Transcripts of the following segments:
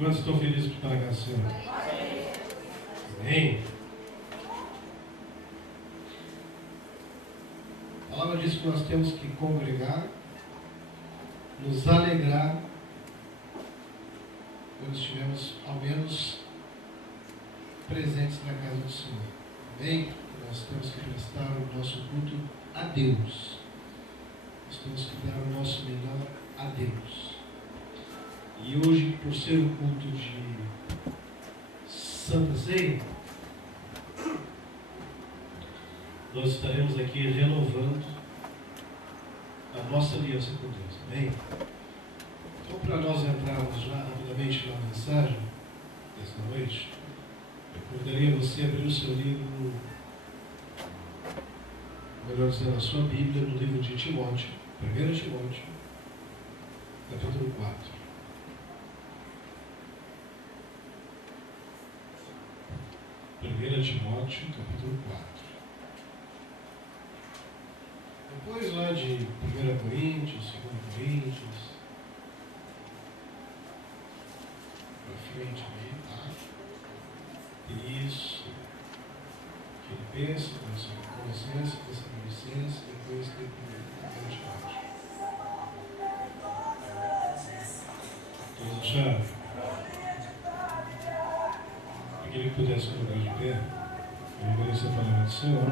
Quantos estão felizes por estar na casa do Senhor? Amém? A palavra diz que nós temos que congregar, nos alegrar, quando estivermos ao menos presentes na casa do Senhor. Amém? Nós temos que prestar o nosso culto a Deus. Nós temos que dar o nosso melhor a Deus. E hoje, por ser um culto de Santa Ceia, nós estaremos aqui renovando a nossa aliança com Deus. Amém? Então, para nós entrarmos já rapidamente na mensagem desta noite, eu convidaria você a abrir o seu livro, melhor dizendo, a sua Bíblia, no livro de Timóteo, 1 Timóteo, capítulo 4. 1 Timóteo, capítulo 4. Depois lá de 1 Coríntios, 2 Coríntios, para frente aí, tá? Isso. Filipenses, Colossenses, Tessalonicenses, depois tem 1 Timóteo. Todos acharam? Eu queria que pudesse colocar de pé, eu reconhecer a palavra do Senhor.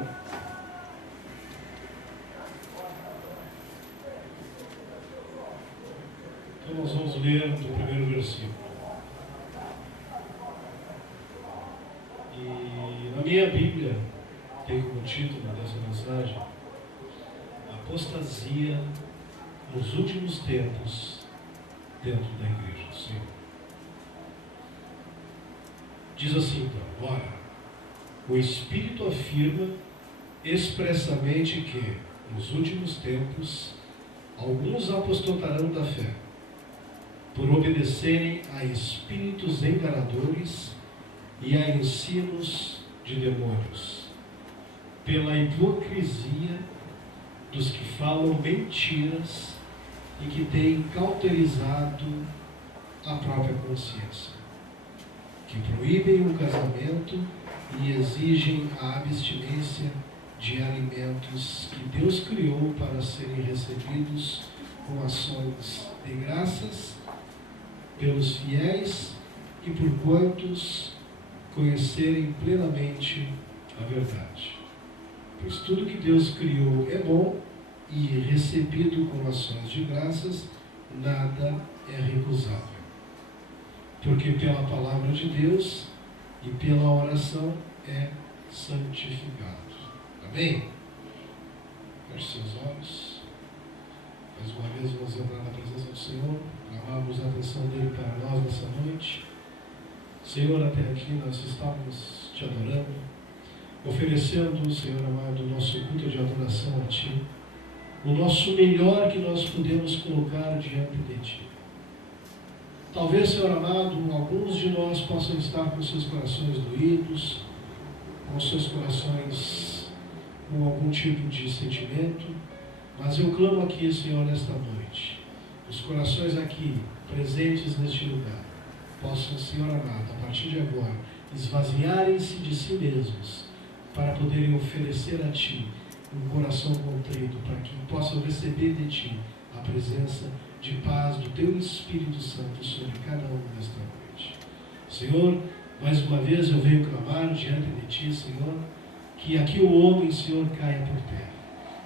Então nós vamos ler do primeiro versículo. E na minha Bíblia tem como título dessa mensagem: Apostasia nos últimos tempos dentro da Igreja do Senhor. Diz assim então: ora, o Espírito afirma expressamente que, nos últimos tempos, alguns apostatarão da fé, por obedecerem a espíritos enganadores e a ensinos de demônios, pela hipocrisia dos que falam mentiras e que têm cauterizado a própria consciência, que proíbem o casamento e exigem a abstinência de alimentos que Deus criou para serem recebidos com ações de graças pelos fiéis e por quantos conhecerem plenamente a verdade. Pois tudo que Deus criou é bom e recebido com ações de graças, nada é recusável. Porque pela palavra de Deus e pela oração é santificado. Amém? Feche seus olhos. Mais uma vez vamos entrar na presença do Senhor, clamarmos a atenção dele para nós nessa noite. Senhor, até aqui nós estávamos te adorando, oferecendo, Senhor amado, o nosso culto de adoração a Ti, o nosso melhor que nós podemos colocar diante de Ti. Talvez, Senhor amado, alguns de nós possam estar com seus corações doídos, com seus corações com algum tipo de sentimento, mas eu clamo aqui, Senhor, nesta noite, os corações aqui presentes neste lugar possam, Senhor amado, a partir de agora, esvaziarem-se de si mesmos para poderem oferecer a Ti um coração contrito, para que possam receber de Ti a presença de paz do Teu Espírito Santo sobre cada um nesta noite. Senhor, mais uma vez eu venho clamar diante de Ti, Senhor, que aqui o homem, Senhor, caia por terra.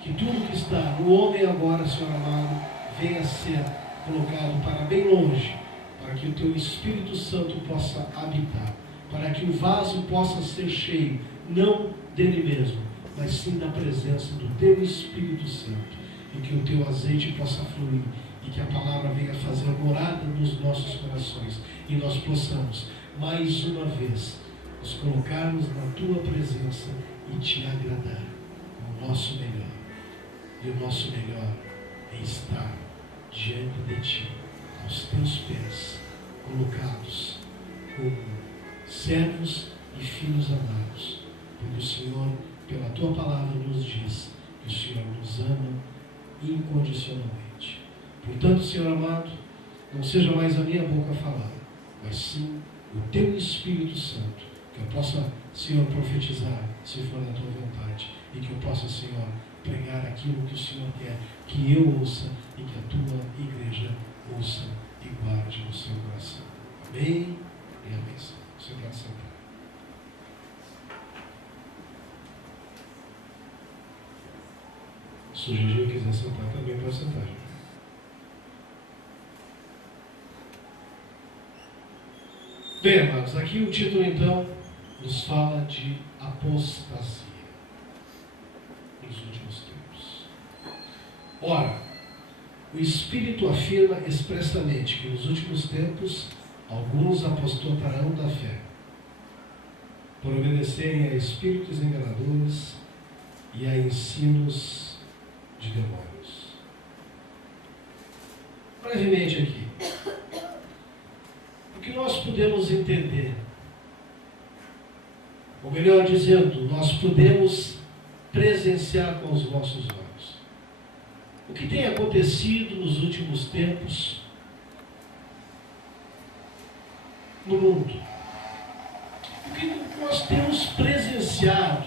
Que tudo que está no homem agora, Senhor amado, venha a ser colocado para bem longe, para que o Teu Espírito Santo possa habitar, para que o vaso possa ser cheio, não dele mesmo, mas sim da presença do Teu Espírito Santo, e que o Teu azeite possa fluir, e que a palavra venha fazer morada nos nossos corações, e nós possamos, mais uma vez, nos colocarmos na Tua presença e Te agradar com o nosso melhor. E o nosso melhor é estar diante de Ti, aos Teus pés, colocados como servos e filhos amados, porque o Senhor, pela Tua palavra, nos diz que o Senhor nos ama incondicionalmente. Portanto, Senhor amado, não seja mais a minha boca a falar, mas sim o teu Espírito Santo, que eu possa, Senhor, profetizar, se for da tua vontade, e que eu possa, Senhor, pregar aquilo que o Senhor quer que eu ouça e que a tua igreja ouça e guarde no seu coração. Amém e amém. Você pode sentar. Se o Gigi quiser sentar, também pode sentar. Bem, amados, aqui o título então nos fala de apostasia nos últimos tempos. Ora, o Espírito afirma expressamente que nos últimos tempos alguns apostatarão da fé, por obedecerem a espíritos enganadores e a ensinos de demônios. Brevemente aqui, o que nós podemos entender, ou melhor dizendo, nós podemos presenciar com os nossos olhos. O que tem acontecido nos últimos tempos no mundo? O que nós temos presenciado?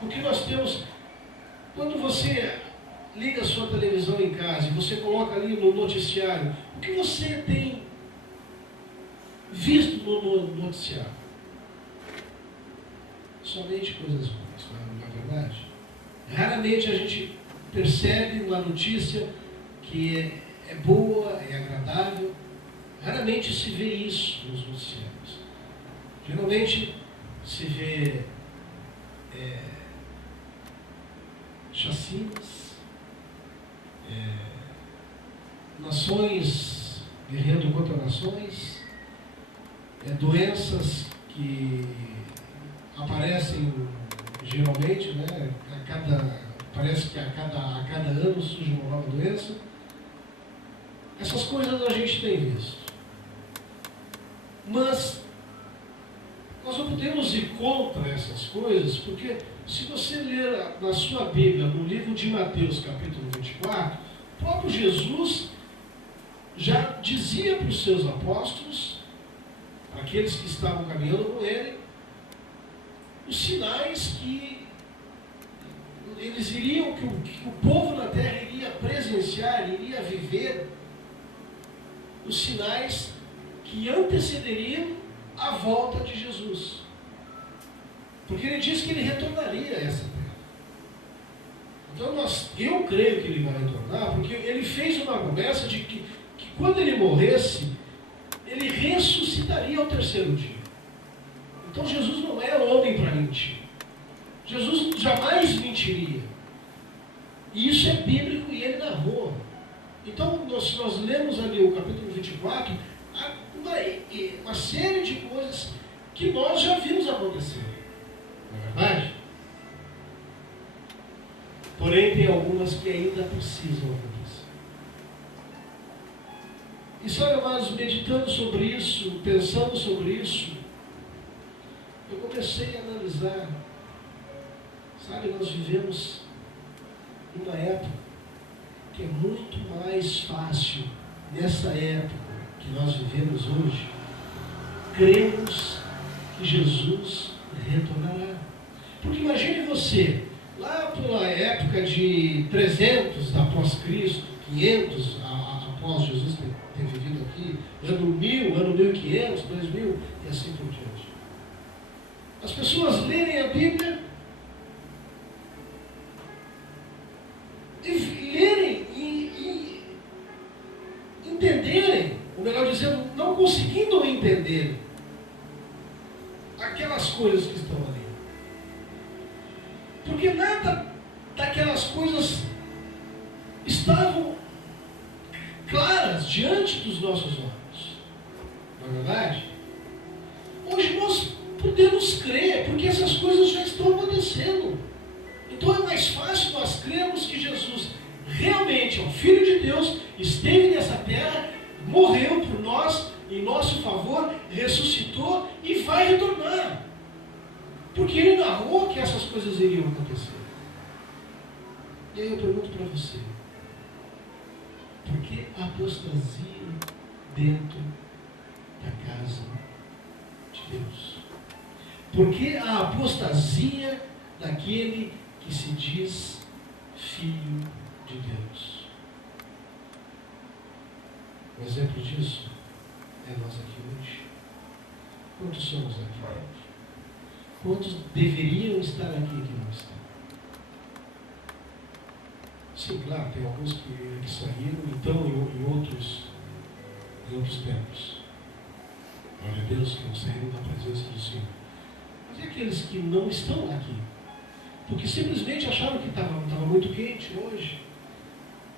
O que nós temos... Quando você liga a sua televisão em casa e você coloca ali no noticiário, o que você tem visto no noticiário? Somente coisas ruins, não é verdade? Raramente a gente percebe uma notícia que é boa, é agradável. Raramente se vê isso nos noticiários. Geralmente se vê chacinas, nações guerreando contra nações, doenças que aparecem geralmente, né? Parece que a cada ano surge uma nova doença. Essas coisas a gente tem visto. Mas nós não podemos ir contra essas coisas, porque se você ler na sua Bíblia, no livro de Mateus, capítulo 24, o próprio Jesus já dizia para os seus apóstolos, para aqueles que estavam caminhando com ele, os sinais que eles iriam, que o povo na terra iria presenciar, iria viver, os sinais que antecederiam a volta de Jesus. Porque ele disse que ele retornaria a essa terra. Então eu creio que ele vai retornar, porque ele fez uma promessa de que quando ele morresse, ele ressuscitaria ao terceiro dia. Então Jesus não é homem para mentir. Jesus jamais mentiria. E isso é bíblico e ele narrou. Então nós lemos ali o capítulo 24, uma série de coisas que nós já vimos acontecer. Não é verdade? Porém, tem algumas que ainda precisam acontecer. E sabe, amados, meditando sobre isso, pensando sobre isso, eu comecei a analisar. Sabe, nós vivemos numa época que é muito mais fácil, nessa época que nós vivemos hoje, cremos que Jesus retornará. Porque imagine você, lá pela época de 300 após Cristo, 500 após Jesus ter vivido aqui, ano 1000, ano 1500, 2000 e assim por diante. As pessoas lerem a Bíblia e lerem e entenderem, ou melhor dizendo, não conseguindo entender aquelas coisas que estão ali. Porque nada daquelas coisas estavam claras diante dos nossos olhos. Não é verdade? Hoje nós podemos crer, porque essas coisas já estão acontecendo. Então é mais fácil nós crermos que Jesus realmente é o Filho de Deus, esteve nessa terra, morreu por nós, em nosso favor, ressuscitou e vai retornar. Porque ele narrou que essas coisas iriam acontecer. E aí eu pergunto para você, por que apostasia dentro da casa de Deus. Porque a apostasia daquele que se diz filho de Deus. Um exemplo disso é nós aqui hoje. Quantos somos aqui dentro? Quantos deveriam estar aqui que não estão? Sim, claro, tem alguns que saíram e estão em outros tempos. Glória a Deus que não saíram da presença do Senhor. Mas e aqueles que não estão aqui? Porque simplesmente acharam que estava muito quente hoje.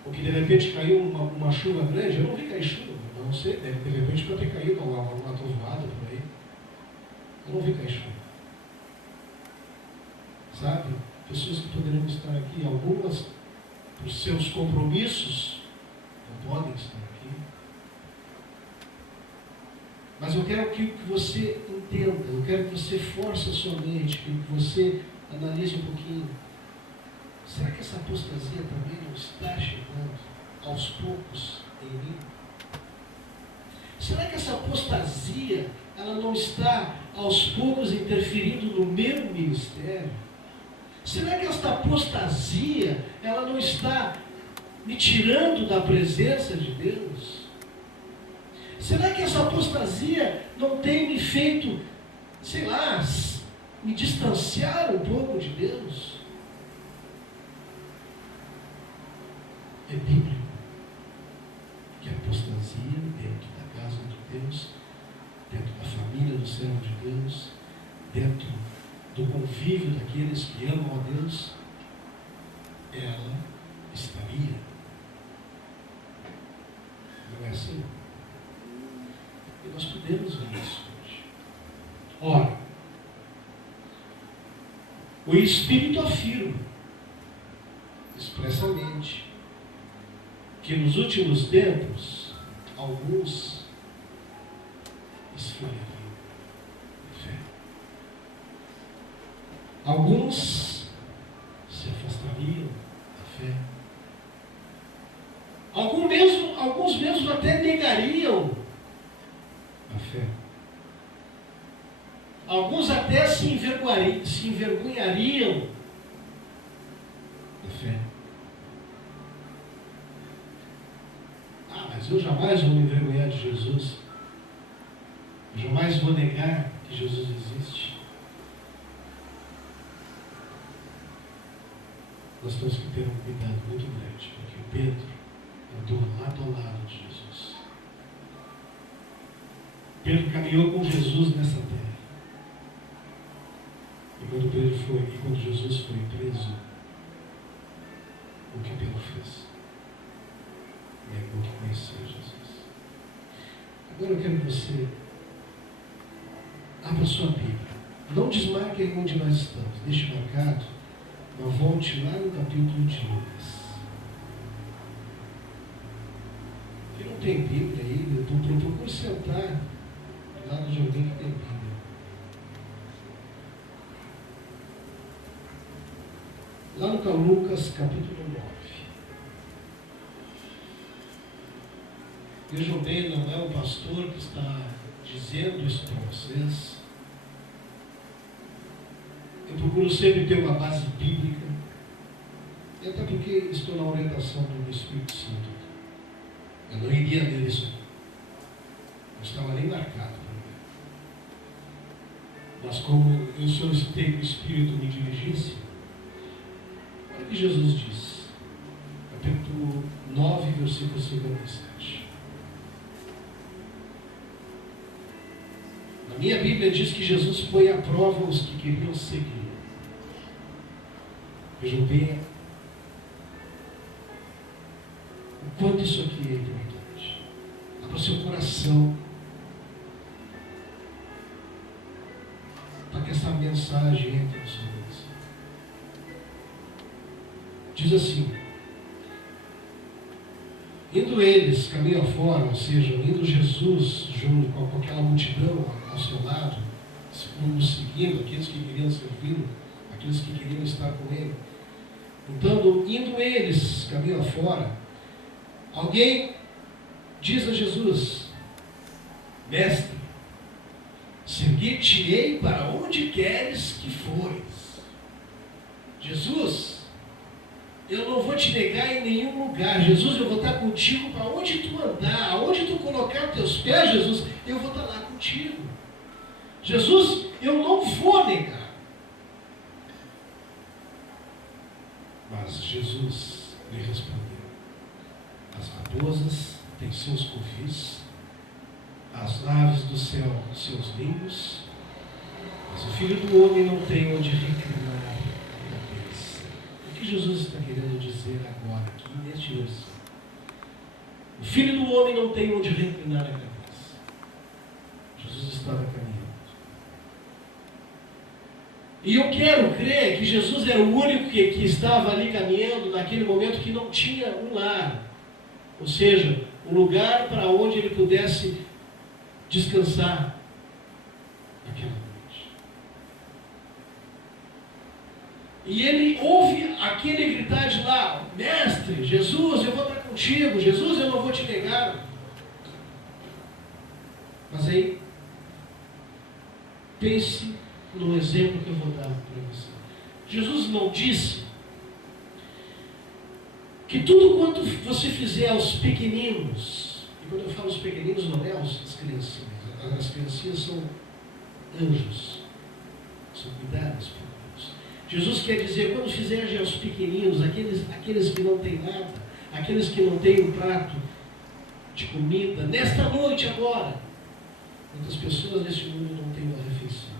Ou que de repente caiu uma chuva grande. Eu não vi cair chuva. Não sei, de repente pode ter caído uma trovoada por aí. Eu não vi cair chuva. Sabe? Pessoas que poderiam estar aqui, algumas, por seus compromissos, não podem estar aqui. Mas eu quero que você entenda, eu quero que você force a sua mente, que você analise um pouquinho. Será que essa apostasia também não está chegando aos poucos em mim? Será que essa apostasia ela não está aos poucos interferindo no meu ministério? Será que esta apostasia ela não está me tirando da presença de Deus? Será que essa apostasia não tem me feito, sei lá, me distanciar um pouco de Deus? É bíblico que a apostasia dentro da casa de Deus, dentro da família do servo de Deus, dentro do convívio daqueles que amam a Deus, ela estaria. Não é assim? E nós podemos ver isso hoje. Ora, o Espírito afirma expressamente que nos últimos tempos alguns esfriariam a fé. Alguns se afastariam da fé. Alguns mesmo até negariam a fé. Alguns até se envergonhariam da fé. Mas eu jamais vou me envergonhar de Jesus. Eu jamais vou negar que Jesus existe. Nós temos que ter um cuidado muito grande, porque o Pedro andou lado a lado de Jesus. Pedro caminhou com Jesus nessa terra. E quando Jesus foi preso, o que Pedro fez? Negou que conhecia Jesus. Agora eu quero que você abra sua Bíblia. Não desmarque aí onde nós estamos. Deixe marcado. Mas volte lá no capítulo de Lucas. Quem não tem Bíblia aí, procure sentar do lado de alguém que tem Bíblia. Lá no Lucas, capítulo 9. Vejam bem, não é o pastor que está dizendo isso para vocês. Eu procuro sempre ter uma base bíblica, e até porque estou na orientação do Espírito Santo. Eu não iria ler isso, não estava nem marcado para mim. Mas como eu solicitei que o Espírito me dirigisse, olha o que Jesus diz, capítulo 9, versículo 57. A minha Bíblia diz que Jesus põe à prova os que queriam seguir. Vejam bem o quanto isso aqui é importante. Abra o seu coração para que essa mensagem entre no seu coração. Diz assim: indo eles caminho afora, ou seja, indo Jesus junto com aquela multidão ao seu lado, seguindo aqueles que queriam servi-lo, aqueles que queriam estar com ele. Então, indo eles caminho afora, alguém diz a Jesus: Mestre, seguir-te-ei para onde queres que fores. Jesus, eu não vou te negar em nenhum lugar. Jesus, eu vou estar contigo para onde tu andar, aonde tu colocar os teus pés, Jesus, eu vou estar lá contigo. Jesus, eu não vou negar. Mas Jesus lhe respondeu: as raposas têm seus covis, as aves do céu seus ninhos, mas o Filho do Homem não tem onde reclinar a cabeça. O que Jesus está querendo dizer agora, aqui neste versículo? O Filho do Homem não tem onde reclinar a cabeça. Jesus estava caminhando. E eu quero crer que Jesus era o único que estava ali caminhando naquele momento que não tinha um lar. Ou seja, um lugar para onde ele pudesse descansar naquela noite. E ele ouve aquele gritar de lá: Mestre, Jesus, eu vou estar contigo. Jesus, eu não vou te negar. Mas aí, pense no exemplo que eu vou dar para você. Jesus não disse que tudo quanto você fizer aos pequeninos, e quando eu falo os pequeninos não é as criancinhas, as criancinhas são anjos, são cuidados por Deus. Jesus quer dizer, quando fizer aos pequeninos, aqueles que não têm nada, aqueles que não têm um prato de comida, nesta noite agora, muitas pessoas neste mundo não têm uma refeição.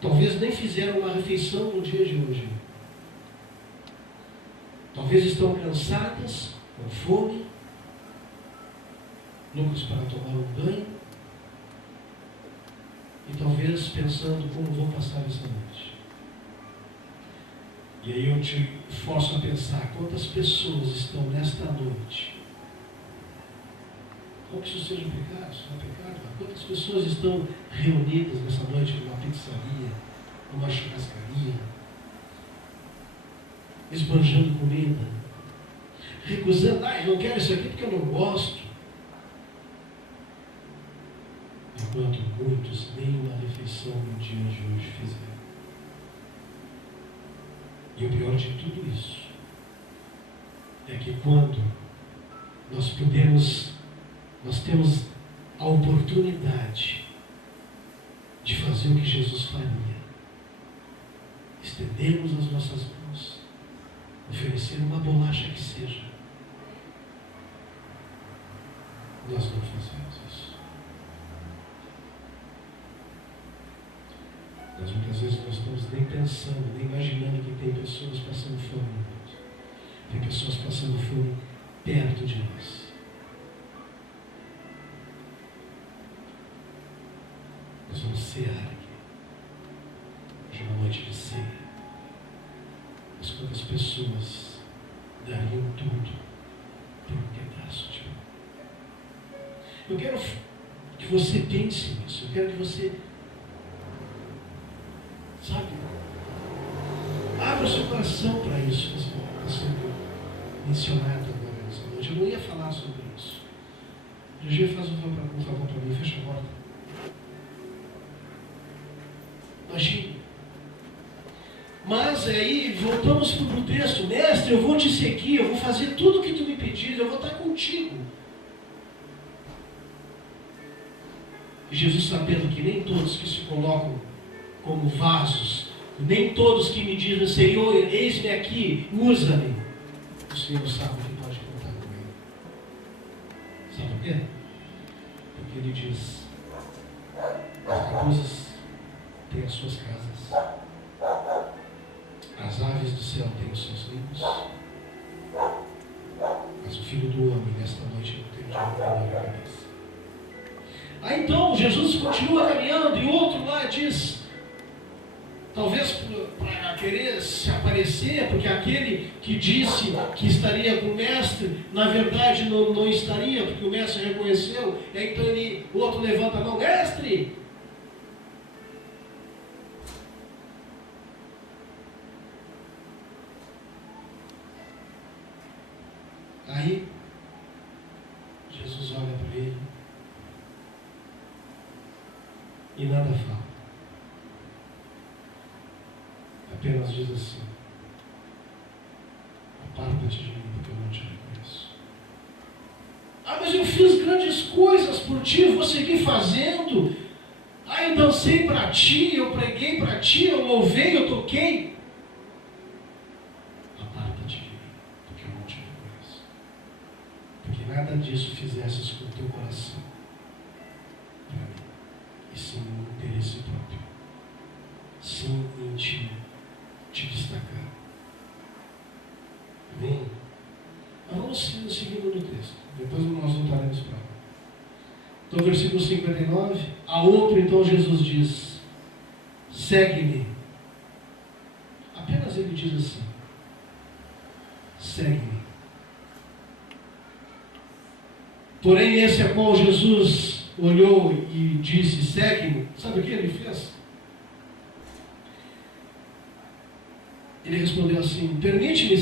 Talvez nem fizeram uma refeição no dia de hoje. Talvez estão cansadas, com fome, loucos para tomar um banho, e talvez pensando como vou passar essa noite. E aí eu te forço a pensar, quantas pessoas estão nesta noite, não que isso seja pecado, isso não é pecado, mas quantas pessoas estão reunidas nessa noite numa pizzaria, numa churrascaria, esbanjando comida, recusando, eu não quero isso aqui porque eu não gosto. Enquanto muitos nem uma refeição no dia de hoje fizeram. E o pior de tudo isso é que quando nós temos a oportunidade de fazer o que Jesus faria, estendemos as nossas mãos, oferecer uma bolacha que seja, nós não fazemos isso. Nós muitas vezes não estamos nem pensando, nem imaginando que tem pessoas passando fome no mundo. Tem pessoas passando fome perto de nós. Nós vamos cear aqui. Hoje é uma noite de ceia. Mas quantas pessoas dariam tudo por um pedaço de pão? Eu quero que você pense nisso. Eu quero que você, sabe, abra o seu coração para isso que está sendo mencionado agora nessa noite. Eu não ia falar sobre isso. Gigi, faz um favor para mim, fecha a porta. Imagine. Mas aí, voltamos para o texto. Mestre, eu vou te seguir, eu vou fazer tudo o que tu me pedires, eu vou estar contigo. E Jesus, sabendo que nem todos que se colocam como vasos, nem todos que me dizem, Senhor, eis-me aqui, usa-me, o Senhor sabe que pode contar com ele. Sabe por quê? Porque ele diz: as raposas têm as suas casas, as aves do céu têm os seus ninhos, mas o Filho do Homem nesta noite não tem onde reclinar a cabeça. Aí então Jesus continua caminhando e outro lá diz, talvez para querer se aparecer, porque aquele que disse que estaria com o mestre, na verdade não estaria, porque o mestre reconheceu. E aí então o outro levanta a mão: mestre! Aí Jesus olha para ele e nada fala. Apenas diz assim: aparta-te de mim, porque eu não te reconheço. Ah, mas eu fiz grandes coisas por ti, eu vou seguir fazendo. Ah, eu dancei para ti, eu preguei para ti, eu louvei, eu toquei. Aparta-te de mim, porque eu não te reconheço. Porque nada disso fizesses com o teu coração para mim, e sim no interesse próprio, sim em ti, te destacar. Amém? Mas vamos seguindo no texto, depois nós voltaremos para lá. Então, versículo 59, a outro então Jesus diz: segue-me. Apenas ele diz assim: segue-me. Porém, esse a qual Jesus olhou e disse: segue-me, sabe o que ele fez? Ele respondeu assim: permite-me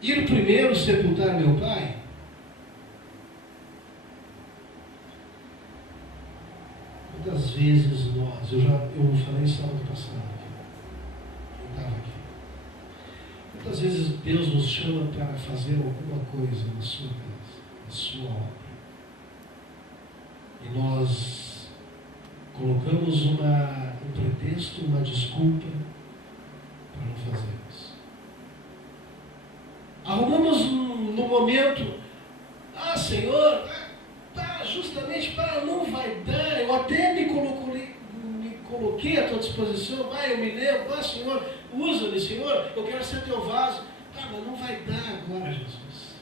ir primeiro sepultar meu pai? Quantas vezes nós, eu falei sábado passado aqui, eu estava aqui. Quantas vezes Deus nos chama para fazer alguma coisa na sua casa, na sua obra, e nós colocamos um pretexto, uma desculpa para não fazermos. Arrumamos no momento: ah, Senhor, justamente não vai dar, eu até me coloquei à tua disposição, eu me lembro, Senhor, usa-me, Senhor, eu quero ser teu vaso. Mas não vai dar agora, Jesus.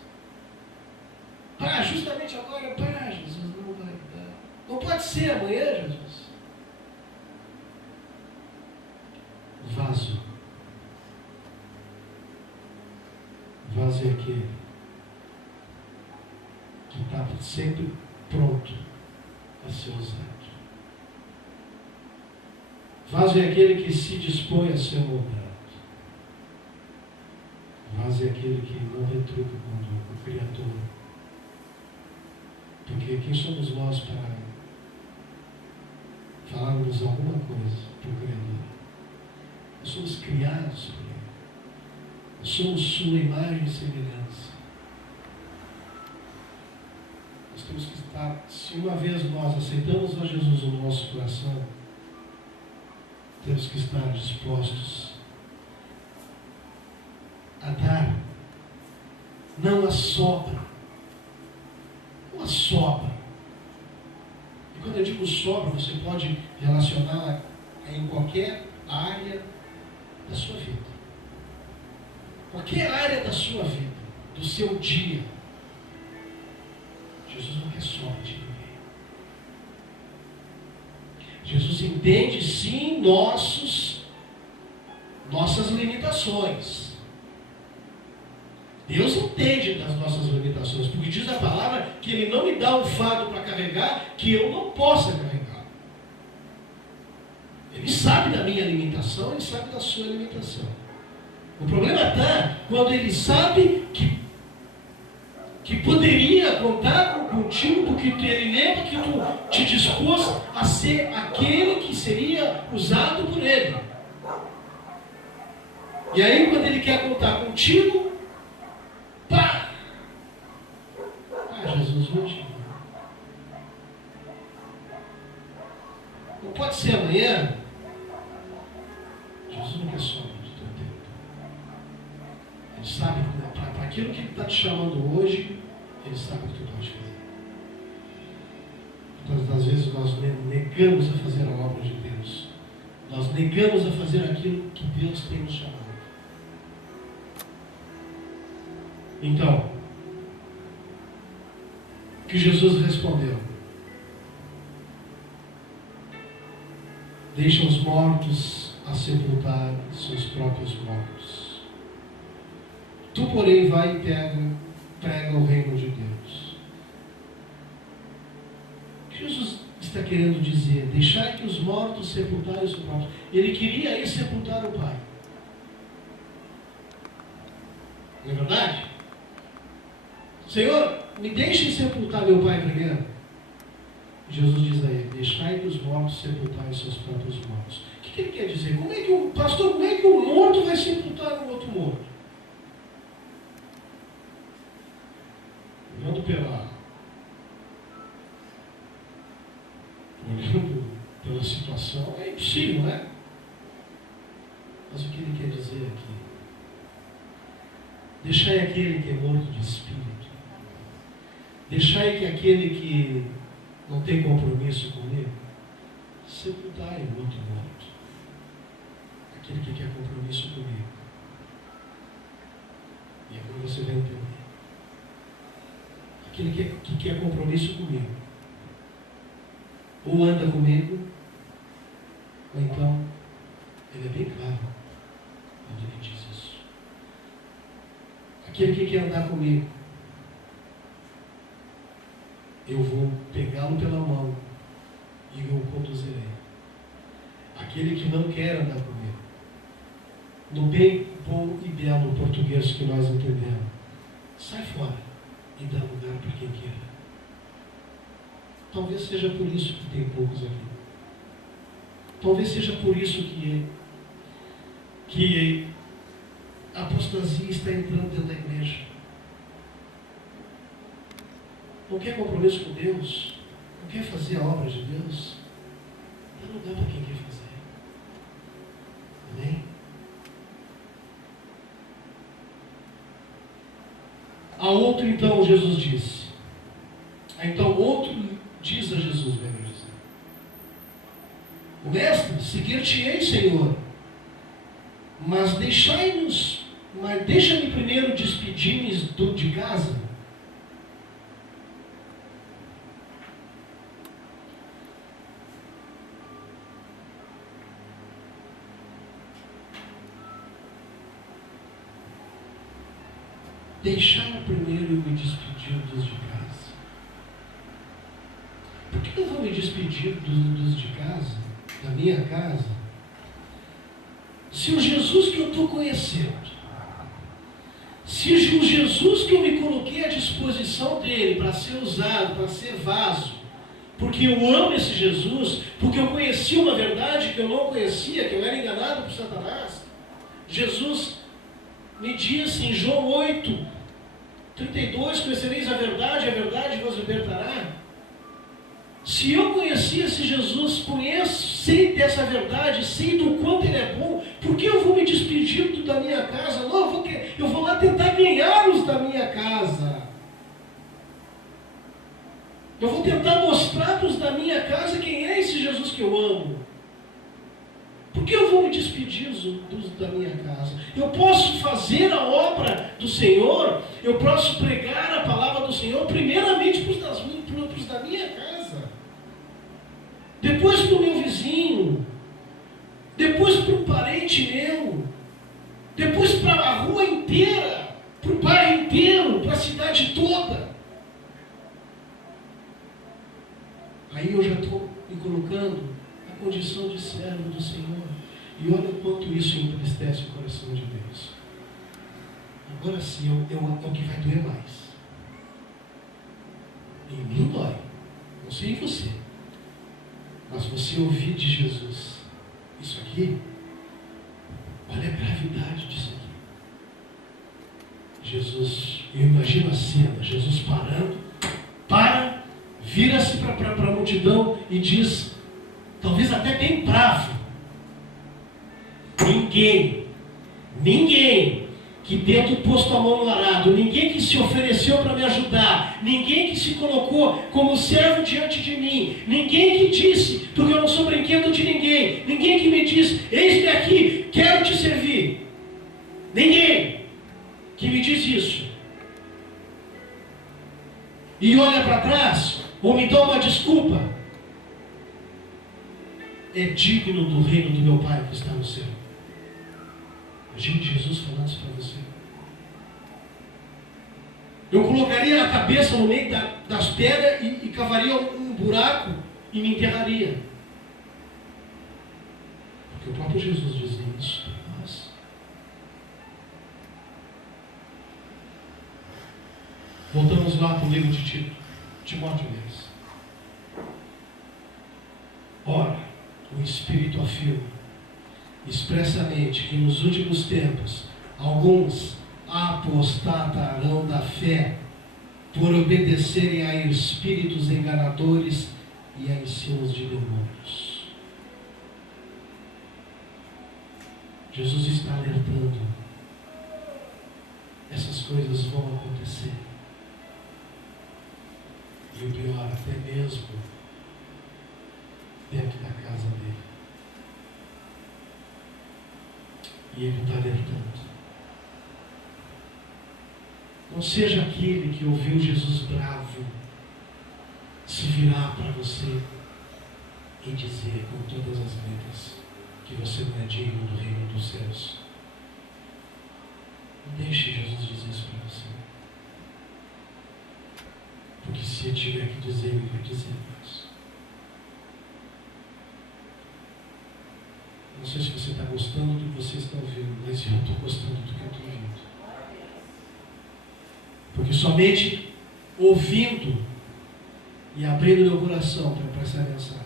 Justamente agora, Jesus, não vai dar. Não pode ser amanhã, Jesus. Vaso. Vaso é aquele que está sempre pronto a ser usado. Vaso é aquele que se dispõe a ser moldado. Vaso é aquele que não retruca quando o Criador. Porque quem somos nós para falarmos alguma coisa para o Criador? Nós somos criados por Ele. Nós somos sua imagem e semelhança. Nós temos que estar, se uma vez nós aceitamos a Jesus no nosso coração, temos que estar dispostos a dar, não a sobra. Não a sobra. E quando eu digo sobra, você pode relacionar em qualquer área da sua vida. Qualquer área da sua vida, do seu dia. Jesus não quer sobra de ninguém. Jesus entende sim nossas limitações. Deus entende das nossas limitações, porque diz a palavra que Ele não me dá um fardo para carregar que eu não possa carregar. Ele sabe da minha limitação, Ele sabe da sua limitação. O problema está quando Ele sabe que poderia contar contigo, porque Ele lembra que tu te dispôs a ser aquele que seria usado por Ele. E aí quando Ele quer contar contigo, Jesus, hoje não pode ser amanhã. Jesus não quer sobra do teu tempo. Ele sabe que para aquilo que Ele está te chamando hoje, Ele sabe o que tu pode fazer. Muitas das vezes nós negamos a fazer a obra de Deus. Nós negamos a fazer aquilo que Deus tem nos chamado. Então, o que Jesus respondeu? Deixa os mortos a sepultar seus próprios mortos. Tu, porém, vai e prega o reino de Deus. O que Jesus está querendo dizer? Deixar que os mortos sepultarem os próprios. Ele queria ir sepultar o Pai. Não é verdade? Senhor, me deixe sepultar meu pai primeiro. Jesus diz a ele: deixai que os mortos sepultarem os seus próprios mortos. O que ele quer dizer? Pastor, como é que um morto vai sepultar um outro morto? Olhando pela situação, é impossível, né? Mas o que ele quer dizer aqui? Deixai aquele que é morto de espírito. Deixai que aquele que não tem compromisso comigo, sepultai o outro morto. Aquele que quer compromisso comigo. E agora você vai entender. Aquele que quer compromisso comigo, ou anda comigo, ou então, ele é bem claro quando ele diz isso. Aquele que quer andar comigo, eu vou pegá-lo pela mão e eu o conduzirei. Aquele que não quer andar comigo, no bem bom e belo português que nós entendemos, sai fora e dá lugar para quem quer. Talvez seja por isso que tem poucos aqui. Talvez seja por isso que a apostasia está entrando dentro da igreja. Não quer compromisso com Deus, não quer fazer a obra de Deus, dá lugar para quem quer fazer. Amém? A outro, então, Jesus diz. Então, outro diz a Jesus, melhor dizer: o mestre, seguir-te-ei, Senhor, mas deixa-me primeiro despedir-me de casa. Deixar primeiro me despedir dos de casa. Por que eu vou me despedir dos de casa, da minha casa, se o Jesus que eu estou conhecendo, se o Jesus que eu me coloquei à disposição dele para ser usado, para ser vaso, porque eu amo esse Jesus, porque eu conheci uma verdade que eu não conhecia, que eu era enganado por Satanás. Jesus me disse em João 8:32, conhecereis a verdade vos libertará. Se eu conheci esse Jesus, sei dessa verdade, sei do quanto ele é bom, por que eu vou me despedir da minha casa? Não, eu vou lá tentar ganhá-los da minha casa. Eu vou tentar mostrar para os da minha casa quem é esse Jesus que eu amo. Por que eu vou me despedir dos da minha casa? Eu posso fazer a obra do Senhor, eu posso pregar a palavra do Senhor, primeiramente para os da minha casa, depois para o meu vizinho, depois para um parente meu, depois para a rua inteira, para o bairro inteiro, para a cidade toda. Aí eu já estou me colocando na condição de servo do Senhor. E olha o quanto isso entristece o coração de Deus. Agora sim, é o que vai doer mais. Em mim dói. Não sei em você. Mas você ouvir de Jesus isso aqui, olha a gravidade disso aqui. Jesus, eu imagino a cena, Jesus para, vira-se para a multidão e diz, talvez até bem bravo: ninguém que tendo posto a mão no arado, ninguém que se ofereceu para me ajudar, ninguém que se colocou como servo diante de mim, ninguém que disse, porque eu não sou brinquedo de ninguém que me diz, eis-me aqui, quero te servir. Ninguém que me diz isso e olha para trás, ou me dá uma desculpa, é digno do reino do meu Pai que está no céu. Gente, Jesus falando isso para você. Eu colocaria a cabeça no meio das pedras e cavaria um buraco e me enterraria. Porque o próprio Jesus dizia isso para nós. Voltamos lá para o livro de Timóteo. Ora, o Espírito afirma expressamente que nos últimos tempos alguns apostatarão da fé por obedecerem a espíritos enganadores e a ensinos de demônios. Jesus está alertando. Essas coisas vão acontecer. E o pior, até mesmo dentro da casa dele. E ele está alertando. Não seja aquele que ouviu Jesus bravo se virar para você e dizer com todas as letras que você não é digno do reino dos céus. Não deixe Jesus dizer isso para você. Porque se ele tiver que dizer, ele vai dizer isso. Não sei se você está gostando do que você está ouvindo, mas eu estou gostando do que eu estou ouvindo. Porque somente ouvindo e abrindo meu coração para essa mensagem,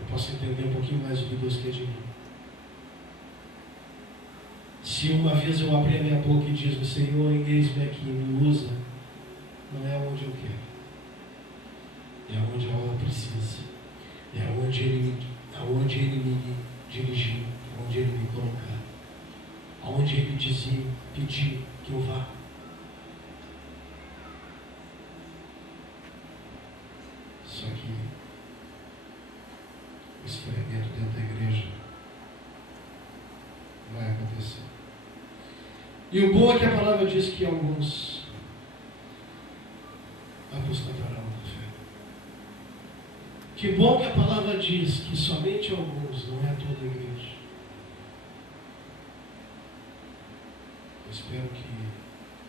eu posso entender um pouquinho mais o que Deus quer de mim. Se uma vez eu abrir a minha boca e dizer, Senhor, eis-me aqui, me usa, não é onde eu quero. É onde a obra precisa. É onde Ele me dirigiu, onde Ele me colocar. Aonde Ele pediu que eu vá. Só que o esfriamento dentro da igreja vai acontecer. E o bom é que a palavra diz que alguns apostatarão da fé. Que bom que a palavra diz que somente alguns, não é toda a igreja. Eu espero que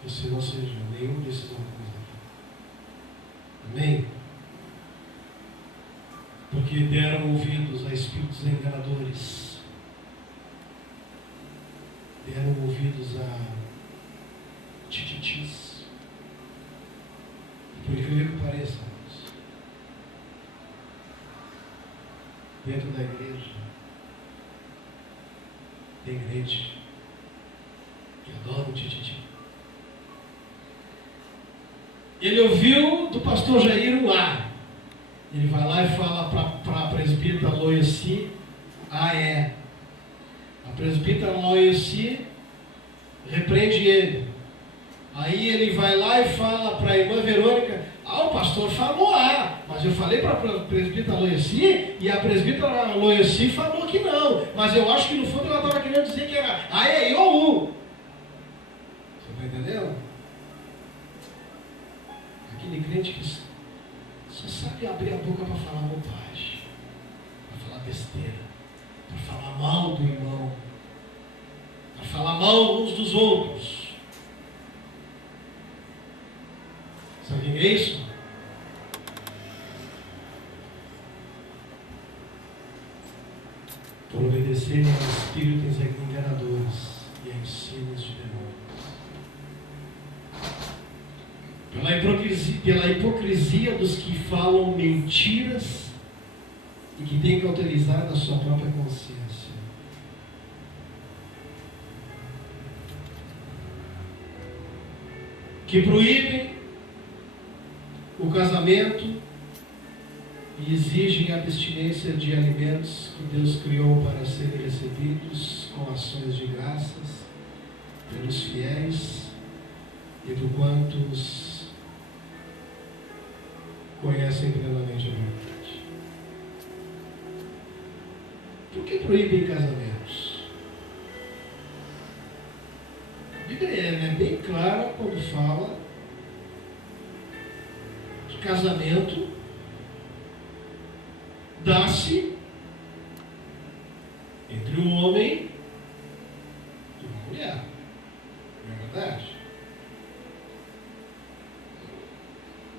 você não seja nenhum desses alguns aqui. Amém? Porque deram ouvidos a espíritos enganadores. Deram ouvidos a tititis. Por incrível que pareça, irmãos, dentro da igreja, tem crente que adora o tititi. Ele ouviu do pastor Jair um A. Ele vai lá e fala para a presbítera Loici, a presbítera Loici repreende ele. Aí ele vai lá e fala para a irmã Verônica, o pastor falou mas eu falei para a presbítera Loici e a presbítera Loici falou que não, mas eu acho que no fundo ela estava querendo dizer que era A, E, I, O, U. Você está entendendo? Aquele crente que só sabe abrir a boca para falar bobagem, para falar besteira, para falar mal do irmão, para falar mal uns dos outros. Sabe o que é isso? Por obedecerem a espíritos enganadores e a ensinos de demônios. Pela hipocrisia dos que falam mentiras e que têm cauterizado a sua própria consciência. Que proíbem o casamento e exigem a abstinência de alimentos que Deus criou para serem recebidos com ações de graças pelos fiéis e por quantos conhecem plenamente a verdade. Por que proíbem casamentos? A Bíblia é bem clara quando fala que casamento dá-se entre um homem e uma mulher. Não é verdade?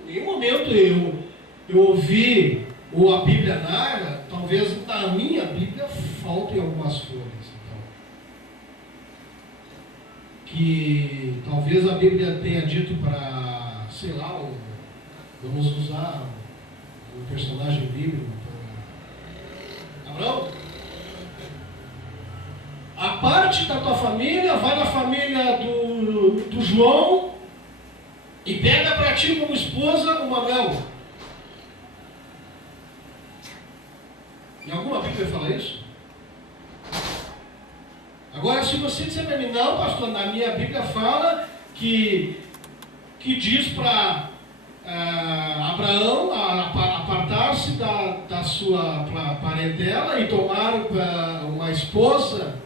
Em nenhum momento eu ouvi, ou a Bíblia narra, talvez na minha Bíblia faltem algumas folhas. Então, que talvez a Bíblia tenha dito para, sei lá, vamos usar um personagem bíblico. Abraão, a parte da tua família vai na família do João e pega para ti como esposa uma Mel. Em alguma Bíblia fala isso? Agora, se você disser para mim, não, pastor, na minha Bíblia fala que diz para Abraão apartar-se da sua parentela e tomar uma esposa,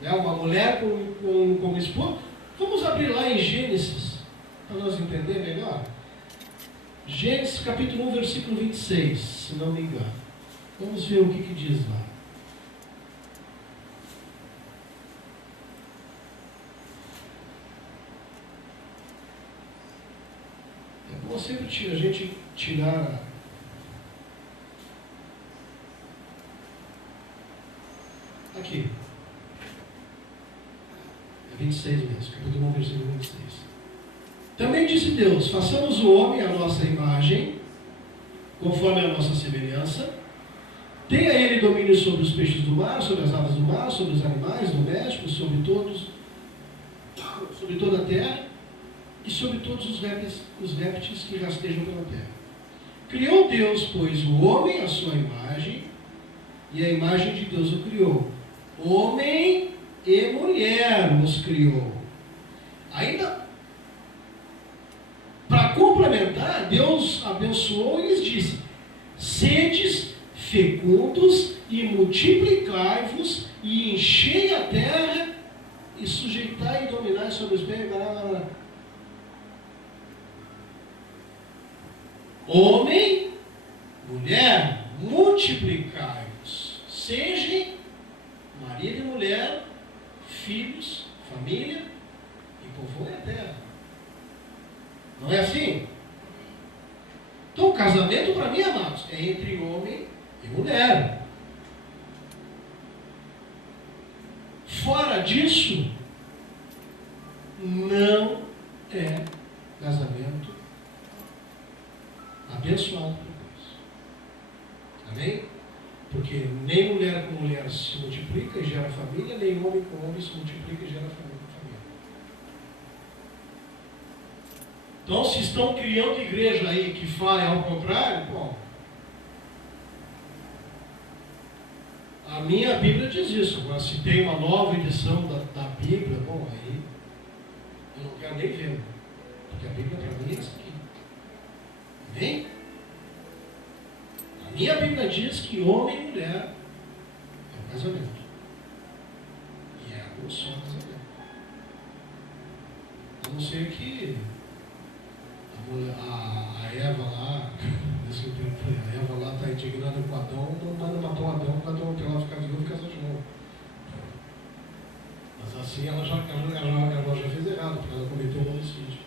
né, uma mulher como esposa. Vamos abrir lá em Gênesis, para nós entender melhor. Gênesis capítulo 1, versículo 26, se não me engano. Vamos ver o que diz lá. É bom sempre a gente tirar aqui. É 26 mesmo, capítulo 1, versículo 26. Também disse Deus: façamos o homem à nossa imagem, conforme a nossa semelhança. Tenha ele domínio sobre os peixes do mar, sobre as aves do mar, sobre os animais domésticos, sobre toda a terra e sobre todos os répteis que rastejam pela terra. Criou Deus, pois, o homem à sua imagem, e a imagem de Deus o criou. Homem e mulher os criou. Ainda, para complementar, Deus abençoou e lhes disse: sedes fecundos e multiplicai-vos e enchei a terra e sujeitai e dominai sobre os bens. Homem, mulher, multiplicai-vos, sejam marido e mulher, filhos, família, e povoem a terra. Não é assim? Então, o casamento, para mim, amados, é entre homem e mulher. Fora disso, não é casamento abençoado por Deus. Amém? Porque nem mulher com mulher se multiplica e gera família, nem homem com homem se multiplica e gera família. Então, se estão criando igreja aí que faz ao contrário, bom, a minha Bíblia diz isso. Agora, se tem uma nova edição da Bíblia, bom, aí eu não quero nem ver, porque a Bíblia para mim é isso aqui. Amém? A minha Bíblia diz que homem e mulher é o casamento. E é um só casamento. A não ser que a Eva lá, nesse tempo, a Eva lá está indignada com Adão, não manda matar o Adão, para Adão ela ficar viúva e casar de novo. Mas assim ela já fez errado, porque ela cometeu um homicídio.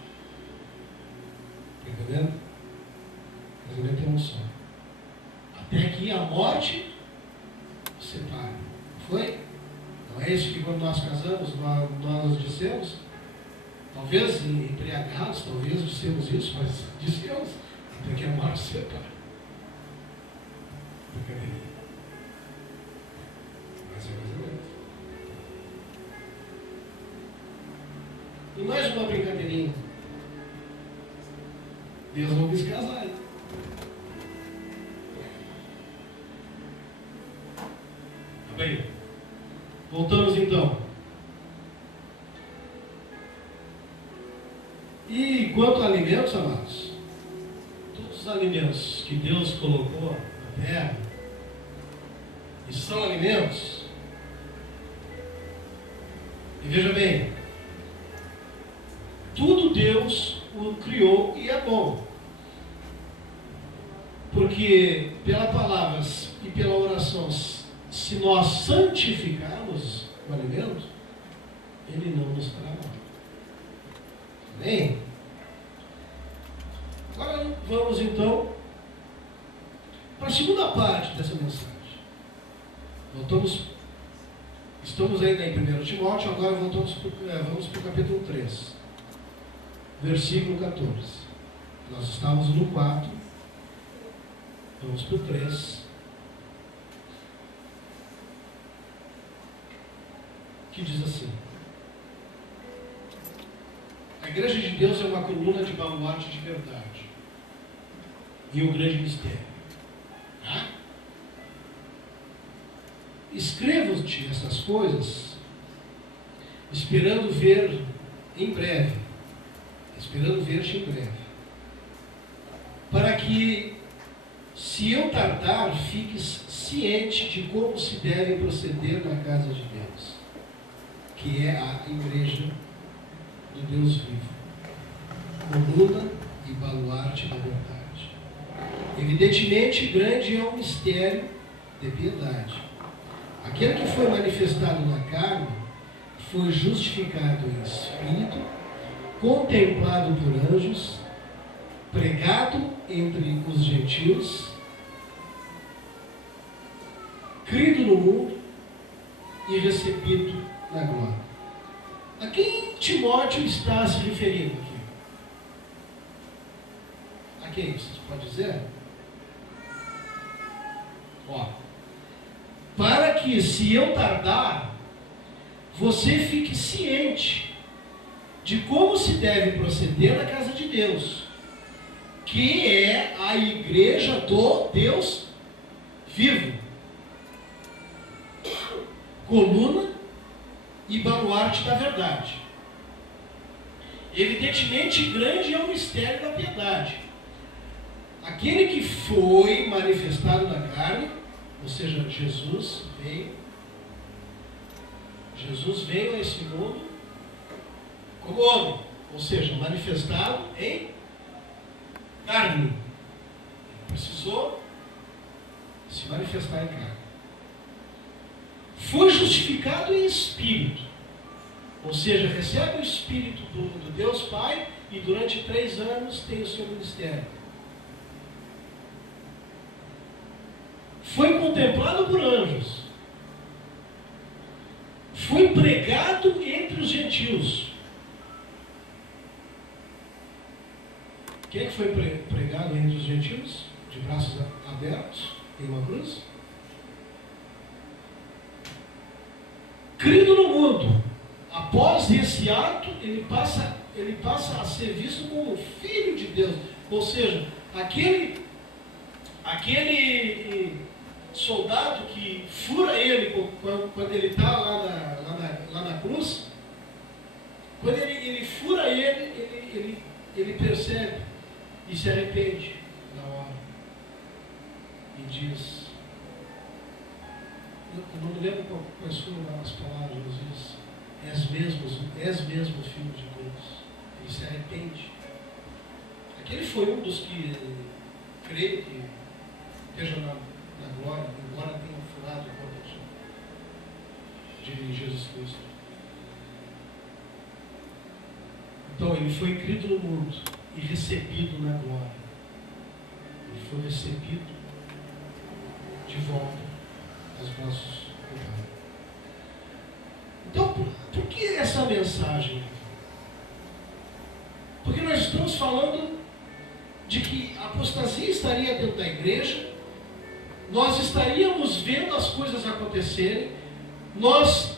Está entendendo? O casamento é um só. Até que a morte separe. Não foi? Não é isso que quando nós casamos, nós dissemos? Talvez embriagados, talvez dissemos isso, mas dissemos até que a morte separe. Brincadeirinha. Mas é casamento. E mais uma brincadeirinha. Deus não quis casar. Tá bem? Voltamos então. E quanto a alimentos, amados, todos os alimentos que Deus colocou na terra, e são alimentos, e veja bem, tudo Deus o criou e é bom, porque pela palavra e pela oração, se nós santificarmos o alimento, ele não nos fará mal. Amém? Agora vamos então para a segunda parte dessa mensagem. Estamos ainda em 1 Timóteo, agora vamos para o capítulo 3, versículo 14. Nós estávamos no 4 Vamos para o 3. Que diz assim: a igreja de Deus é uma coluna de baluarte de verdade e um grande mistério. Tá? Escrevo-te essas coisas esperando ver em breve, esperando ver-te em breve, para que, se eu tardar, fiques ciente de como se deve proceder na casa de Deus, que é a igreja do Deus vivo, coluna e baluarte da verdade. Evidentemente, grande é o mistério de piedade. Aquele que foi manifestado na carne foi justificado em espírito, contemplado por anjos, pregado entre os gentios, crido no mundo e recebido na glória. A quem Timóteo está se referindo aqui? A quem? Vocês podem dizer? Para que, se eu tardar, você fique ciente de como se deve proceder na casa de Deus, que é a igreja do Deus vivo, coluna e baluarte da verdade. Evidentemente, grande é o mistério da piedade. Aquele que foi manifestado na carne, ou seja, Jesus veio a esse mundo como homem, ou seja, manifestado em carne. Ele precisou se manifestar em carne. Foi justificado em espírito, ou seja, recebe o espírito do Deus Pai e durante 3 anos tem o seu ministério. Foi contemplado por anjos, foi pregado entre os gentios. Quem foi pregado entre os gentios? De braços abertos em uma cruz? Crido no mundo. Após esse ato, ele passa a ser visto como filho de Deus. Ou seja, aquele soldado que fura ele quando ele está lá na cruz, quando ele fura ele percebe e se arrepende na hora. E diz, eu não me lembro quais foram as palavras, mas diz, és mesmo filho de Deus. Ele se arrepende. Aquele foi um dos que creio que esteja na glória, embora tenha furado a boca de Jesus Cristo. Então ele foi crido no mundo e recebido na glória. Ele foi recebido de volta aos braços do Pai. Então, por que essa mensagem? Porque nós estamos falando de que a apostasia estaria dentro da igreja, nós estaríamos vendo as coisas acontecerem, nós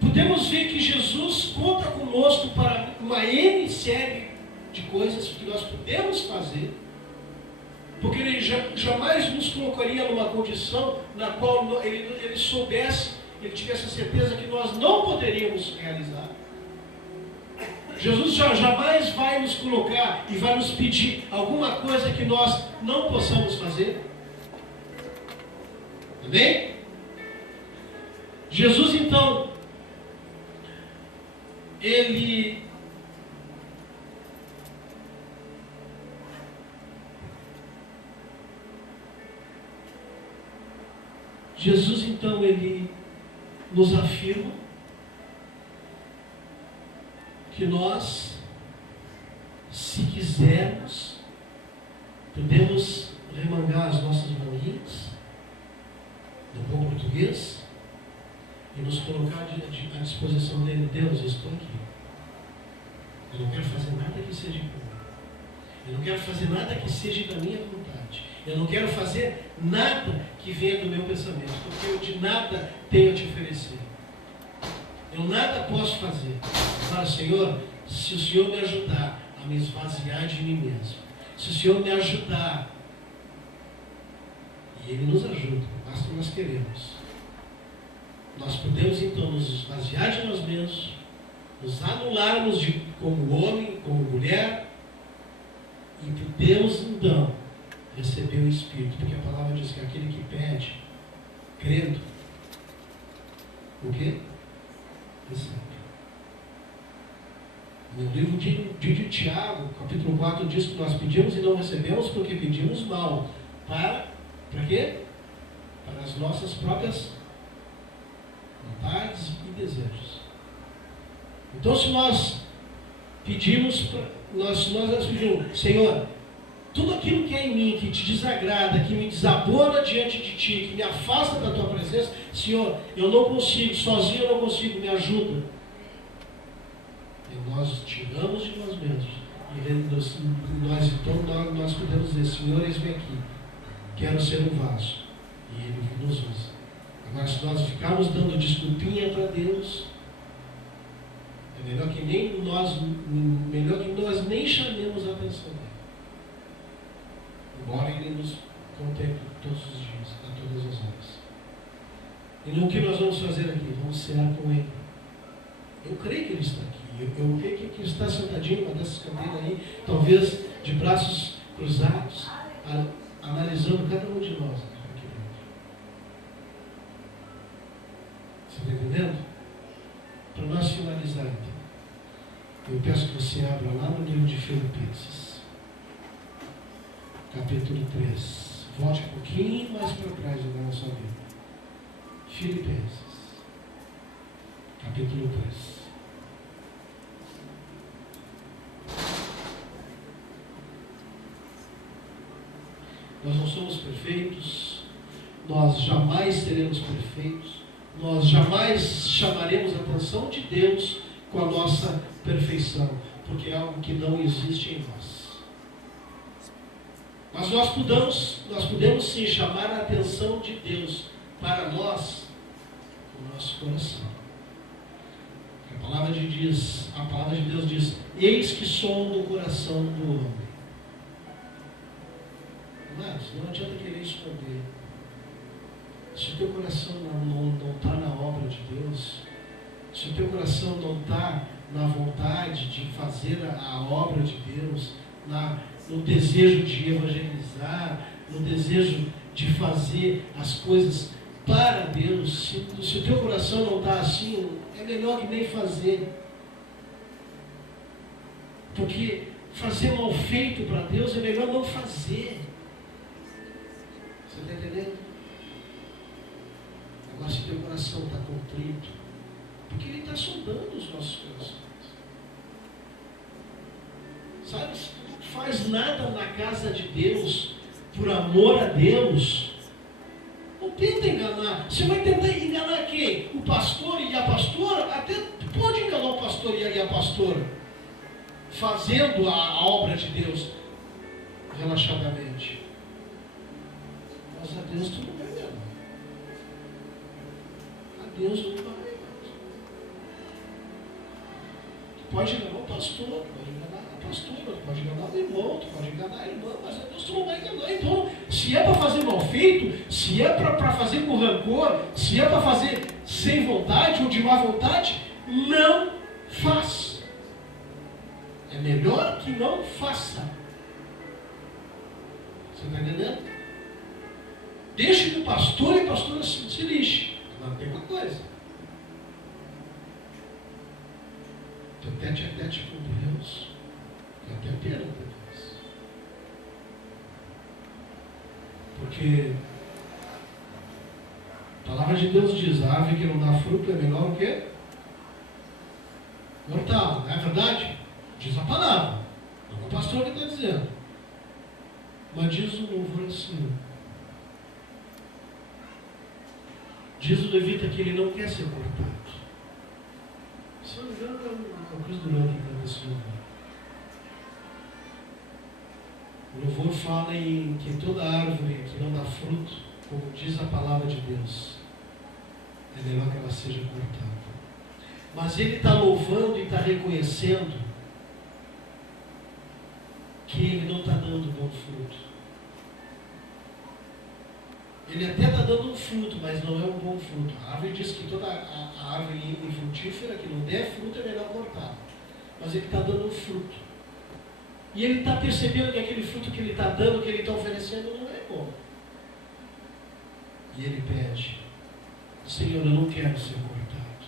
podemos ver que Jesus conta conosco para uma N série de coisas que nós podemos fazer, porque ele jamais nos colocaria numa condição na qual ele soubesse, ele tivesse a certeza que nós não poderíamos realizar. Jesus jamais vai nos colocar e vai nos pedir alguma coisa que nós não possamos fazer. Amém? Jesus, então, ele nos afirma que nós, se quisermos, podemos remangar as nossas manguinhas, no bom português, e nos colocar à disposição dele. Deus, eu estou aqui. Eu não quero fazer nada que seja por mim. Eu não quero fazer nada que seja da minha vontade. mente. Eu não quero fazer nada que venha do meu pensamento, porque eu de nada tenho a te oferecer. Eu nada posso fazer. Agora, Senhor, se o Senhor me ajudar a me esvaziar de mim mesmo, se o Senhor me ajudar, e Ele nos ajuda, basta nós queremos, nós podemos então nos esvaziar de nós mesmos, nos anularmos como homem, como mulher, e podemos então receber o Espírito, porque a palavra diz que aquele que pede, crendo, o quê? Recebe. No livro de Tiago, capítulo 4, diz que nós pedimos e não recebemos porque pedimos mal. Para quê? Para as nossas próprias vontades e desejos. Então, se nós pedimos, nós pedimos, Senhor, tudo aquilo que é em mim, que te desagrada, que me desabona diante de Ti, que me afasta da Tua presença, Senhor, eu não consigo, sozinho eu não consigo, me ajuda. E nós tiramos de nós mesmos. E nós podemos dizer, Senhor, eis-me aqui, quero ser um vaso. E Ele nos usa. Agora, se nós ficarmos dando desculpinha para Deus, é melhor que nós nem chamemos a atenção dele. Embora Ele nos contemple todos os dias, a todas as horas. E no que nós vamos fazer aqui? Vamos cear com Ele. Eu creio que Ele está aqui. Eu creio que Ele está sentadinho numa dessas cadeiras aí, talvez de braços cruzados, analisando cada um de nós aqui dentro. Você está entendendo? Para nós finalizar, então, eu peço que você abra lá no livro de Filipenses, capítulo 3. Volte um pouquinho mais para trás agora na sua vida. Filipenses, capítulo 3. Nós não somos perfeitos, nós jamais seremos perfeitos, nós jamais chamaremos a atenção de Deus com a nossa perfeição, porque é algo que não existe em nós. Mas nós podemos sim chamar a atenção de Deus para nós com o nosso coração. A palavra de Deus diz, eis que sondo o coração do homem. Mas não adianta querer esconder. Se o teu coração não está na obra de Deus, se o teu coração não está na vontade de fazer a obra de Deus, no desejo de evangelizar, no desejo de fazer as coisas para Deus, se o teu coração não está assim, é melhor que nem fazer. Porque fazer mal feito para Deus é melhor não fazer. Você está entendendo? Agora, se teu coração está contrito, porque Ele está sondando os nossos corações. Sabe, se tu não faz nada na casa de Deus, por amor a Deus, não tenta enganar. Você vai tentar enganar quem? O pastor e a pastora? Até pode enganar o pastor e a pastora, fazendo a obra de Deus relaxadamente. Mas a Deus tu não vai enganar. A Deus não vai enganar. Tu pode enganar o pastor, pode enganar a pastora, pode enganar o irmão, tu pode enganar a irmã, mas a Deus tu não vai enganar. Então, se é para fazer mal feito, se é para fazer com rancor, se é para fazer sem vontade ou de má vontade, não faz. É melhor que não faça. Você está entendendo? Deixe que o pastor e a pastora se lixe. Agora tem uma coisa. Teu tete a tete com Deus é até pena para Deus. Porque a palavra de Deus diz, a árvore que não dá fruto é melhor o quê? Mortal, não é verdade? Diz a palavra. Não é o pastor que está dizendo. Mas diz o louvor do Senhor. Diz o levita que ele não quer ser cortado. Se não me engano, é uma coisa durante que está nesse lugar. O louvor fala em que toda árvore que não dá fruto, como diz a palavra de Deus, é melhor que ela seja cortada. Mas ele está louvando e está reconhecendo que ele não está dando bom fruto. Ele até está dando um fruto, mas não é um bom fruto. A árvore diz que toda a árvore infrutífera que não der fruto é melhor cortar. Mas ele está dando um fruto. E ele está percebendo que aquele fruto que ele está dando, que ele está oferecendo, não é bom. E ele pede: Senhor, eu não quero ser cortado,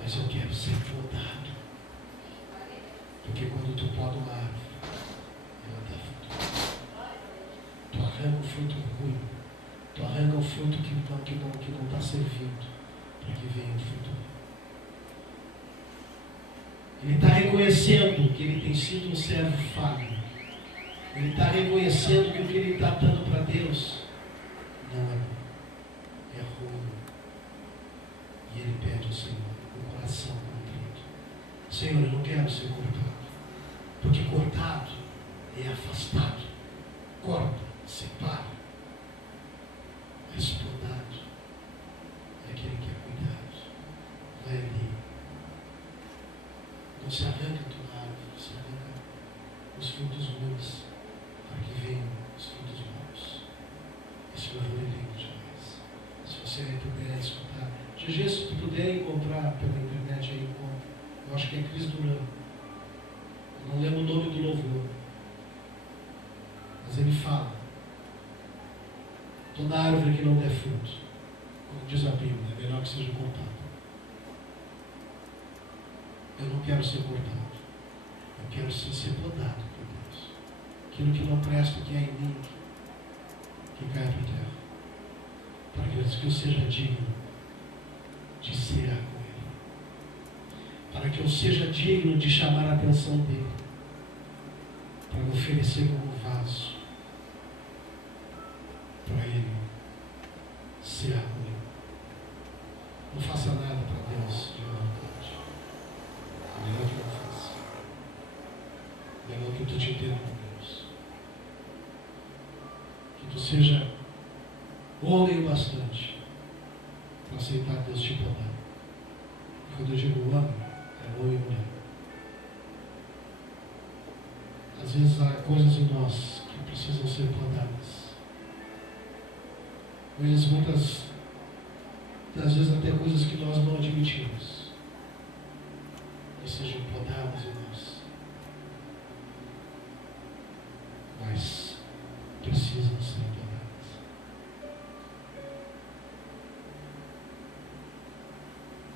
mas eu quero ser podado. Porque quando tu poda uma árvore, ela dá fruto. Tu arranca o fruto ruim, tu arranca o fruto que não está servindo, para que venha o fruto bom. Ele está reconhecendo que ele tem sido um servo falho. Ele está reconhecendo que o que ele está dando para Deus não é bom, é ruim. E ele pede ao Senhor o coração contrito: Senhor, eu não quero ser cortado, porque cortado é afastado. Corta, separa. Mas podado é aquele que é cuidado. Vai ali. Não se arranca toda a árvore, se arranca os frutos ruins, para que venham os frutos bons. Esse louvor é lindo demais. Se você puder escutar, GG, se tu puder encontrar pela internet aí, encontra. Eu acho que é Cris Duran. Eu não lembro o nome do louvor. Mas ele fala: toda árvore que não der fruto, como diz a Bíblia, é melhor que seja cortada. Eu não quero ser cortado. Eu quero ser podado por Deus. Aquilo que não presta, que é em mim, que caia por terra. Para que eu seja digno de cear com Ele. Para que eu seja digno de chamar a atenção dEle. Para me oferecer como vaso. Para Ele cear com Ele. Não faça nada para Deus de má vontade. É melhor que não faça. É melhor que tu te entenda com Deus. Que tu seja homem o bastante para aceitar Deus te podar. E quando eu digo homem, é homem e mulher. Às vezes há coisas em nós que precisam ser podadas. Muitas das vezes até coisas que nós não admitimos. Que sejam podadas em nós. Mas precisam ser podadas.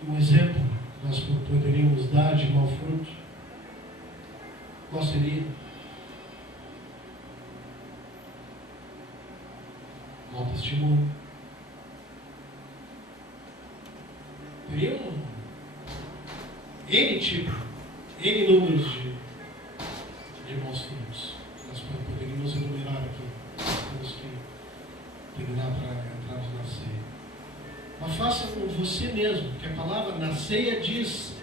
Um exemplo que nós poderíamos dar de mau fruto, qual seria? Mau testemunho. Teria N tipo, N números de maus frutos. Nós poderíamos enumerar aqui. Temos que terminar para entrarmos na ceia. Mas faça com você mesmo, porque a palavra na ceia diz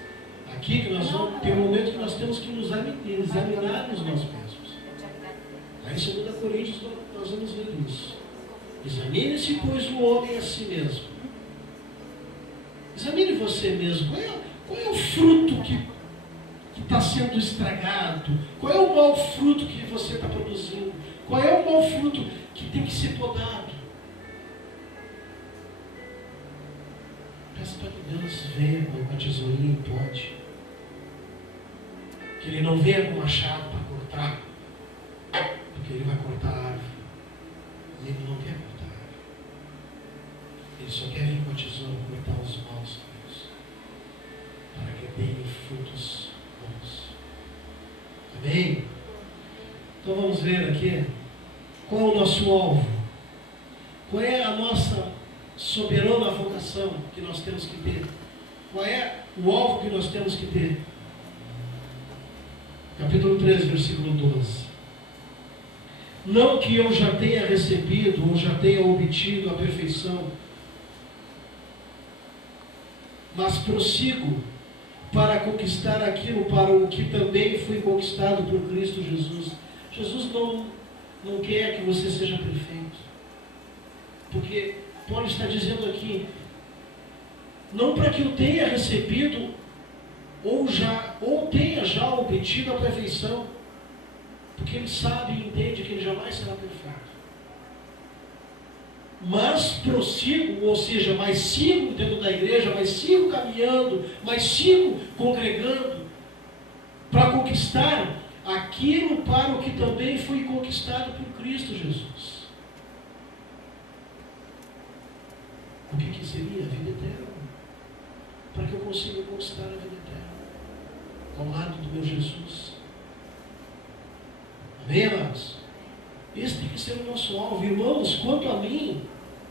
aqui que nós vamos ter um momento que nós temos que nos examinar-nos nós mesmos. Aí em 2 Coríntios nós vamos ver isso. Examine-se, pois, o homem a si mesmo. Examine você mesmo. Qual é o fruto que está sendo estragado? Qual é o mau fruto que você está produzindo? Qual é o mau fruto que tem que ser podado? Peça para que Deus venha com a tesourinha e pode. Que Ele não venha com um machado para cortar. Porque Ele vai cortar a árvore. E Ele não quer cortar a árvore. Ele só quer vir com a tesoura cortar os maus frutos. Para que deem frutos bons. Amém? Então vamos ver aqui. Qual é o nosso alvo? Qual é a nossa soberana vocação que nós temos que ter? Qual é o alvo que nós temos que ter? Capítulo 13, versículo 12. Não que eu já tenha recebido ou já tenha obtido a perfeição, mas prossigo para conquistar aquilo para o que também foi conquistado por Cristo Jesus. Jesus não quer que você seja perfeito. Porque Paulo está dizendo aqui, não para que eu tenha recebido ou tenha já obtido a perfeição, porque ele sabe e entende que ele jamais será perfeito. Mas prossigo, ou seja, mas sigo dentro da igreja, mas sigo caminhando, mas sigo congregando, para conquistar aquilo para o que também foi conquistado por Cristo Jesus. O que seria a vida eterna? Para que eu consiga conquistar a vida eterna ao lado do meu Jesus. Amém, amados? Esse tem que ser o nosso alvo. Irmãos, quanto a mim,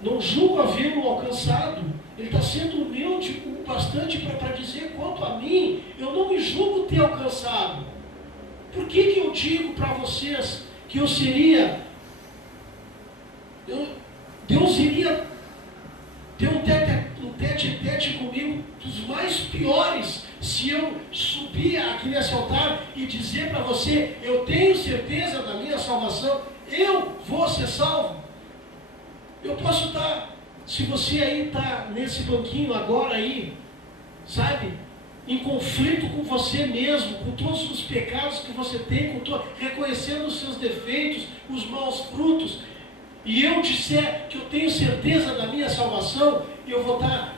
não julgo havê-lo alcançado. Ele está sendo humilde o bastante para dizer, quanto a mim, eu não me julgo ter alcançado. Por que eu digo para vocês que eu seria... Deus iria ter um tete-a-tete comigo dos mais piores se eu subir aqui nesse altar e dizer para você, eu tenho certeza da minha salvação, eu vou ser salvo. Eu posso estar, se você aí está nesse banquinho agora aí, sabe, em conflito com você mesmo, com todos os pecados que você tem, reconhecendo os seus defeitos, os maus frutos, e eu disser que eu tenho certeza da minha salvação, eu vou estar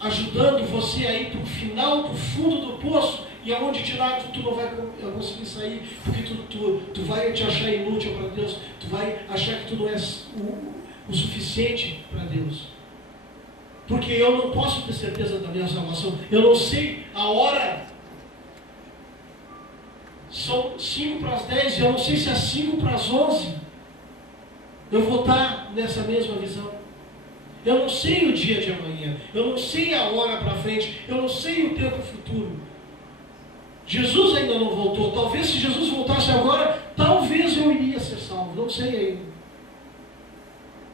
ajudando você aí para o final, para o fundo do poço, e aonde de lá tu não vai conseguir sair, porque tu vai te achar inútil para Deus, tu vai achar que tu não és o suficiente para Deus. Porque eu não posso ter certeza da minha salvação, eu não sei a hora. São 5 para as 10, eu não sei se é 5 para as 11 eu vou estar nessa mesma visão. Eu não sei o dia de amanhã, eu não sei a hora para frente, eu não sei o tempo futuro. Jesus ainda não voltou. Talvez se Jesus voltasse agora, talvez eu iria ser salvo, não sei ainda.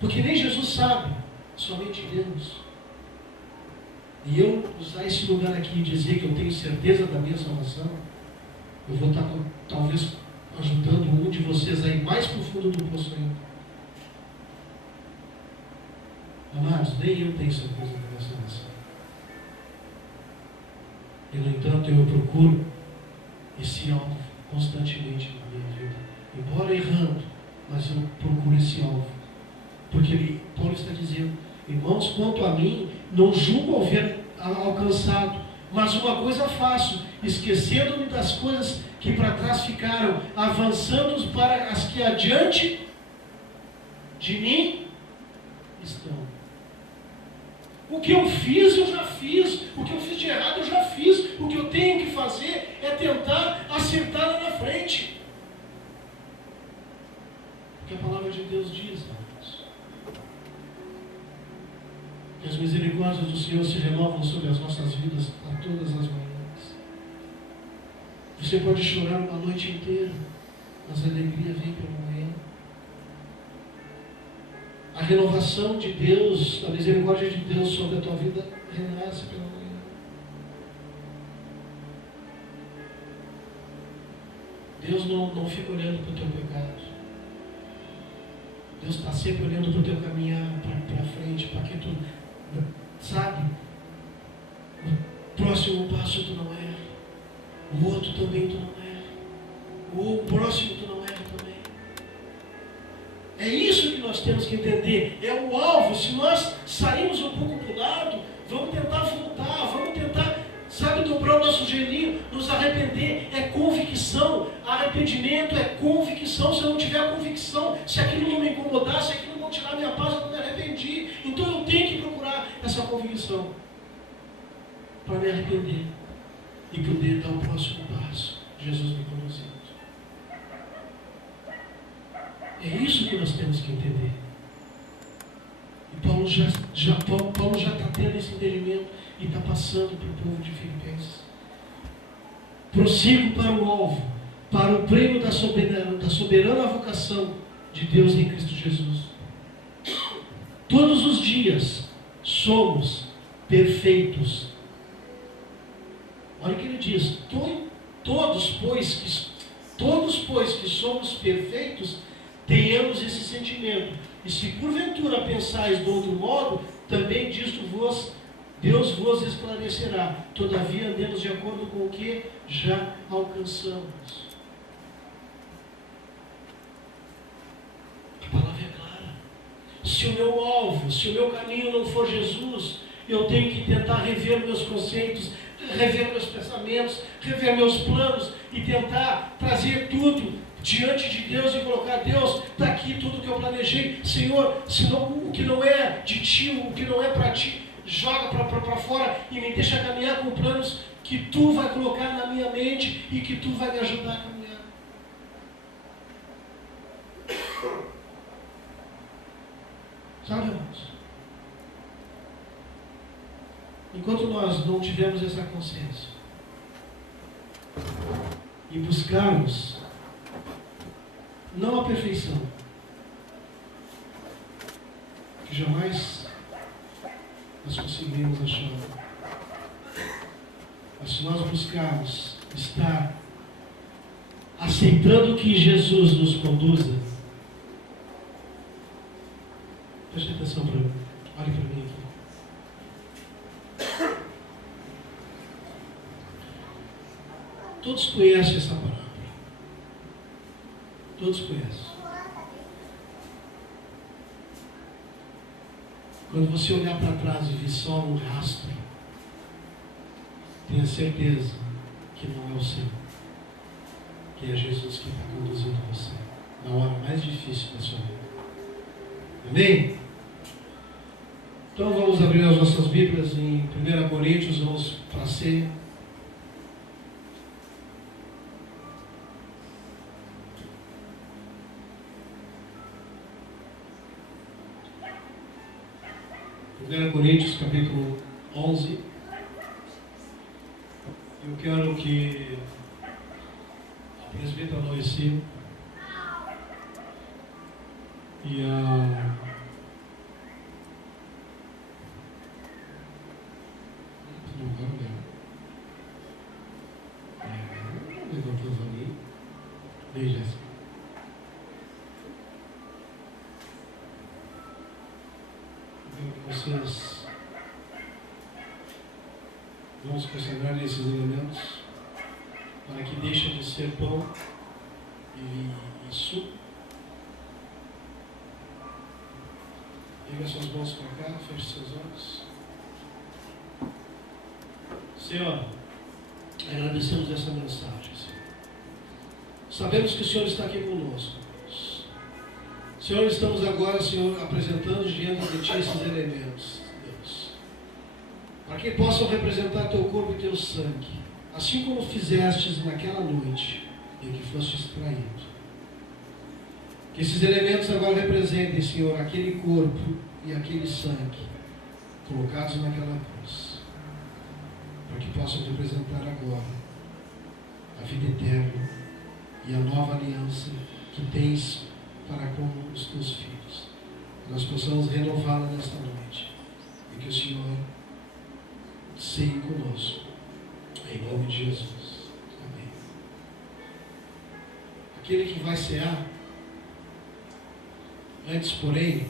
Porque nem Jesus sabe, somente Deus. E eu usar esse lugar aqui e dizer que eu tenho certeza da minha salvação, eu vou estar talvez ajudando um de vocês aí mais para o fundo do poço ainda. Amados, nem eu tenho certeza da minha salvação. E no entanto eu procuro esse alvo constantemente na minha vida. Embora errando, mas eu procuro esse alvo. Porque Paulo está dizendo, irmãos, quanto a mim, não julgo haver alcançado, mas uma coisa faço, esquecendo-me das coisas que para trás ficaram, avançando para as que adiante de mim estão. O que eu fiz, eu já fiz. O que eu fiz de errado, eu já fiz. O que eu tenho que fazer é tentar acertar lá na frente. Porque a palavra de Deus diz, amados, que as misericórdias do Senhor se renovam sobre as nossas vidas a todas as manhãs. Você pode chorar uma noite inteira, mas a alegria vem pela manhã. A renovação de Deus, a misericórdia de Deus sobre a tua vida renasce pela manhã. Deus não fica olhando para o teu pecado. Deus está sempre olhando para o teu caminhar para frente, para que tu, sabe, o próximo passo tu não erra, o outro também tu não erra, o próximo tu não erra também. É isso que nós temos que entender, é o alvo. Se nós sairmos um pouco para o lado, vamos tentar voltar, vamos tentar, sabe, dobrar o nosso joelhinho, nos arrepender. É convicção, arrependimento é convicção. Se eu não tiver convicção, se aquilo não me incomodar, se aquilo não tirar minha paz, eu não me arrependi. Então eu tenho que procurar essa convicção para me arrepender e poder dar o próximo passo. Jesus me conduzindo. É isso que nós temos que entender. E Paulo já está tendo esse entendimento e está passando para o povo de Filipenses. Prossigo para o alvo, para o prêmio da soberana vocação de Deus em Cristo Jesus. Todos os dias somos perfeitos Olha o que ele diz: todos, pois que somos perfeitos, tenhamos esse sentimento. E se porventura pensais de outro modo, também disto Deus vos esclarecerá. Todavia andemos de acordo com o que já alcançamos. A palavra é clara. Se o meu alvo, se o meu caminho não for Jesus, eu tenho que tentar rever meus conceitos, rever meus pensamentos, rever meus planos e tentar trazer tudo diante de Deus e colocar: Deus, está aqui tudo que eu planejei. Senhor, senão o que não é de Ti, o que não é para Ti, joga para fora e me deixa caminhar com planos que Tu vai colocar na minha mente e que Tu vai me ajudar a caminhar. Sabe, irmãos? Enquanto nós não tivermos essa consciência e buscarmos não a perfeição, que jamais nós conseguiremos achar, mas se nós buscarmos estar aceitando que Jesus nos conduza, preste atenção para mim, olhe para mim aqui. Todos conhecem essa parábola. Todos conhecem. Quando você olhar para trás e ver só um rastro, tenha certeza que não é o Senhor, que é Jesus que está conduzindo você na hora mais difícil da sua vida. Amém? Então vamos abrir as nossas Bíblias em 1 Coríntios, vamos para a ceia. 1 Coríntios capítulo 11. Eu quero que a presbítera Loici e a levantou os amigos. Beijo, Jéssica. Vocês vamos consagrar esses elementos para que deixem de ser pão e suco. Pega suas mãos para cá, feche seus olhos. Senhor, agradecemos essa mensagem, Senhor. Sabemos que o Senhor está aqui conosco. Senhor, estamos agora, Senhor, apresentando diante de Ti esses elementos, Deus, para que possam representar Teu corpo e Teu sangue, assim como fizestes naquela noite em que foste extraído. Que esses elementos agora representem, Senhor, aquele corpo e aquele sangue colocados naquela cruz, para que possam representar agora a vida eterna e a nova aliança que Tens para com os Teus filhos. Que nós possamos renová-la nesta noite e que o Senhor ceie conosco, em nome de Jesus. Amém. Aquele que vai cear, antes, porém,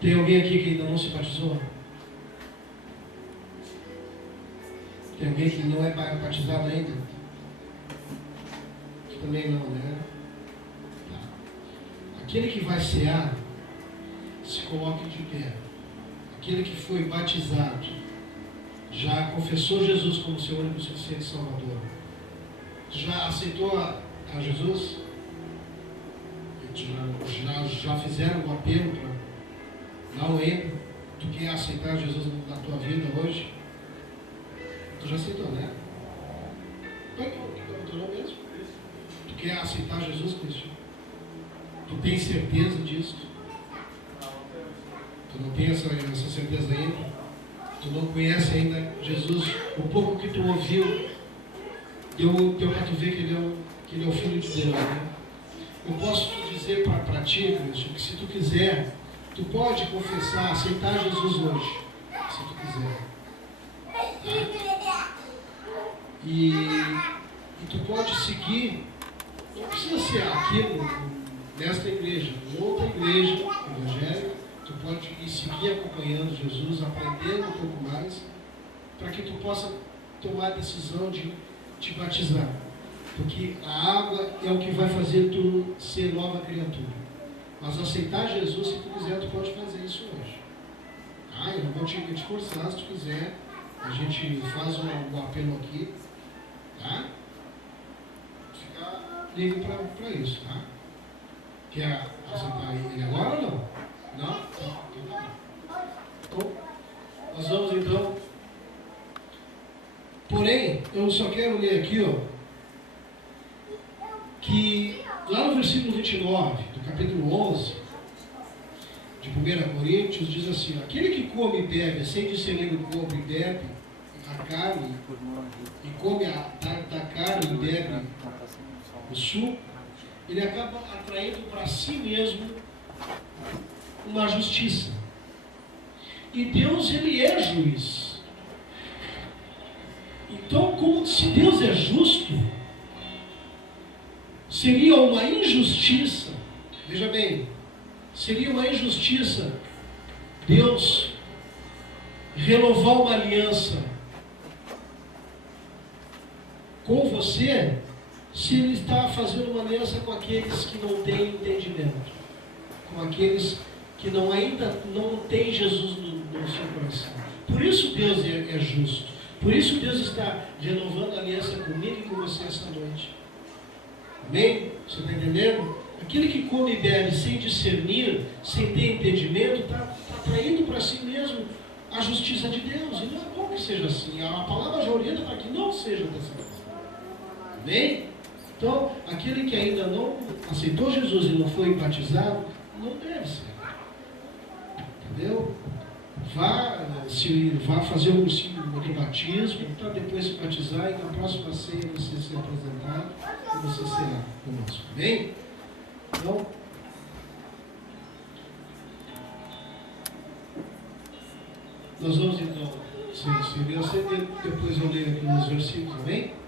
tem alguém aqui que ainda não se batizou? Tem alguém que não é batizado ainda? Que também não, né? Aquele que vai cear, se coloque de pé. Aquele que foi batizado, já confessou Jesus como seu único e suficiente Salvador. Já aceitou a Jesus? Já fizeram um apelo para dar um erro? Tu quer aceitar Jesus na tua vida hoje? Tu já aceitou, né? Qual é o teu nome mesmo? Tu quer aceitar Jesus, Cristo? Tu tens certeza disso? Tu não tem essa certeza ainda? Tu não conhece ainda Jesus? O pouco que tu ouviu deu para tu ver que ele é o Filho de Deus, né? Eu posso te dizer para ti, Cristo, que se tu quiser, tu pode confessar, aceitar Jesus hoje, se tu quiser. Tá? E tu pode seguir, não precisa ser aqui nesta igreja, em outra igreja evangélica, tu pode ir seguir acompanhando Jesus, aprendendo um pouco mais, para que tu possa tomar a decisão de te batizar. Porque a água é o que vai fazer tu ser nova criatura. Mas aceitar Jesus, se tu quiser, tu pode fazer isso hoje. Eu não vou te forçar, se tu quiser. A gente faz um apelo aqui, tá? Fica livre para isso, tá? Quer aceitar ele agora ou não? Não? Então, nós vamos então. Porém, eu só quero ler aqui, que lá no versículo 29 do capítulo 11 de 1 Coríntios diz assim: aquele que come e bebe sem discernir o corpo e bebe a carne, e come da carne e bebe o suco, ele acaba atraindo para si mesmo uma justiça. E Deus, ele é juiz. Então, como se Deus é justo, seria uma injustiça, veja bem, seria uma injustiça Deus renovar uma aliança com você, se Ele está fazendo uma aliança com aqueles que não têm entendimento, com aqueles que ainda não têm Jesus no seu coração. Por isso Deus é justo. Por isso Deus está renovando a aliança comigo e com você essa noite. Amém? Você está entendendo? Aquele que come e bebe sem discernir, sem ter entendimento, está atraindo para si mesmo a justiça de Deus. E não é bom que seja assim. A palavra já orienta para que não seja dessa forma. Amém? Então, aquele que ainda não aceitou Jesus e não foi batizado, não deve ser. Entendeu? Vá fazer o cursinho de batismo, para depois se batizar e na próxima ceia você ser apresentado e você será conosco. Amém? Então, nós vamos então, depois eu leio aqui nos versículos, amém?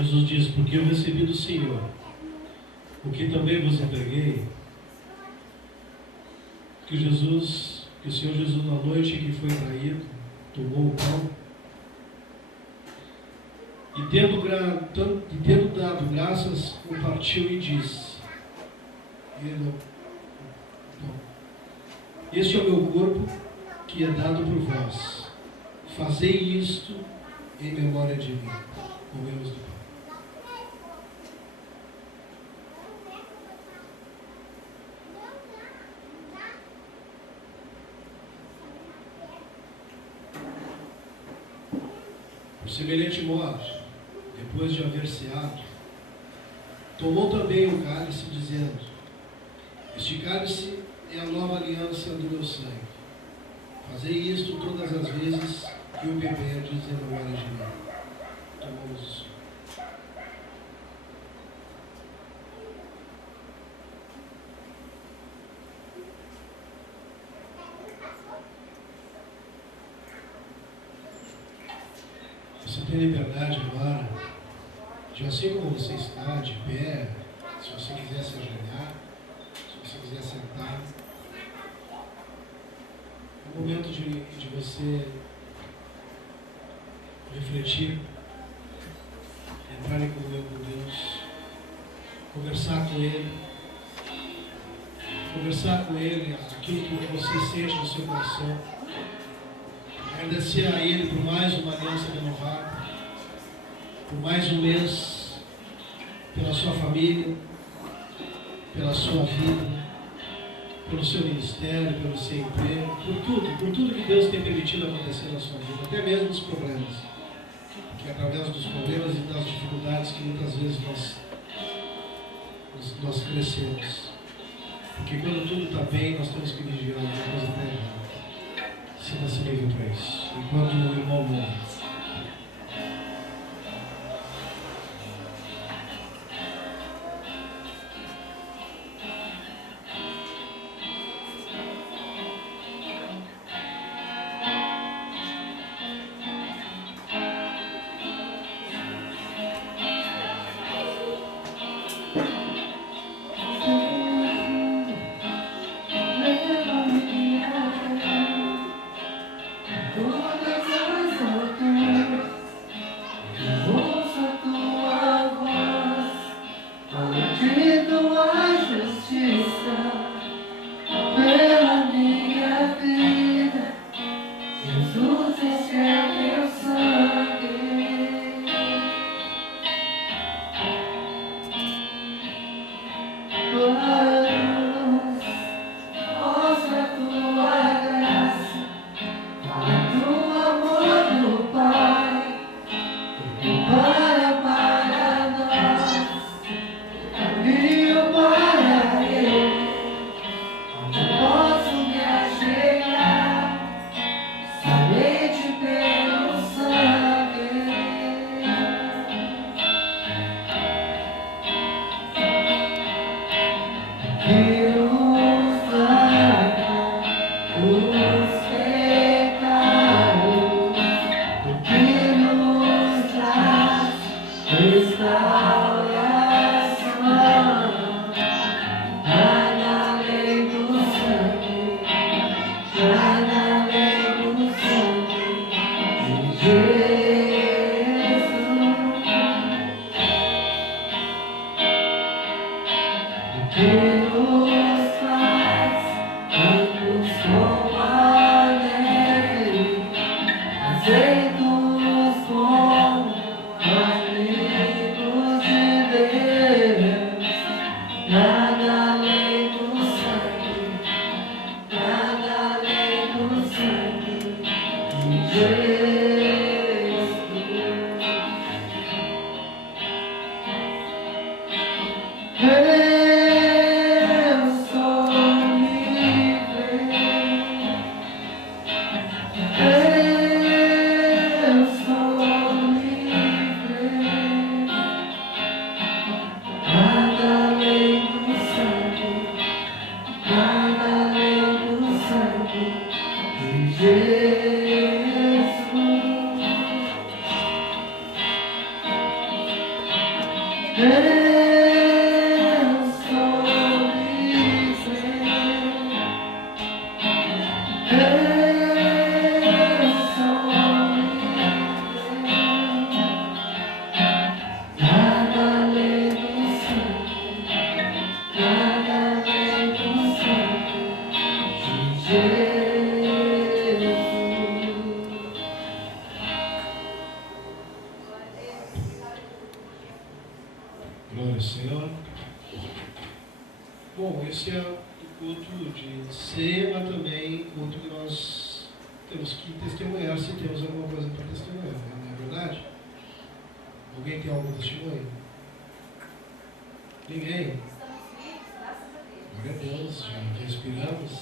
Jesus diz: porque eu recebi do Senhor o que também vos entreguei, que o Senhor Jesus, na noite em que foi traído, tomou o pão e tendo dado graças, o partiu e disse: este é o meu corpo que é dado por vós. Fazei isto em memória de mim. Comemos do pão. Por semelhante modo, depois de haver ceado, tomou também o cálice, dizendo: este cálice é a nova aliança do meu sangue. Fazei isto todas as vezes que o beberdes em memória de mim. Tomamos o Senhor. Você tem liberdade agora de, assim como você está, de pé, se você quiser se ajoelhar, se você quiser sentar. É o momento de você refletir, entrar em comunhão com Deus, conversar com Ele aquilo que você sente no seu coração, agradecer a Ele por mais uma aliança renovada, por mais um mês, pela sua família, pela sua vida, pelo seu ministério, pelo seu emprego, por tudo que Deus tem permitido acontecer na sua vida, até mesmo os problemas. Porque é através dos problemas e das dificuldades que muitas vezes nós crescemos. Porque quando tudo está bem, nós temos que vigiar, a coisa está errada. Sinta-se livre para isso. Enquanto o irmão morre. Glória ao Senhor. Bom, esse é o culto de ceia, mas também o culto que nós temos que testemunhar se temos alguma coisa para testemunhar, não é verdade? Alguém tem algum testemunho? Ninguém? Glória a Deus, já respiramos,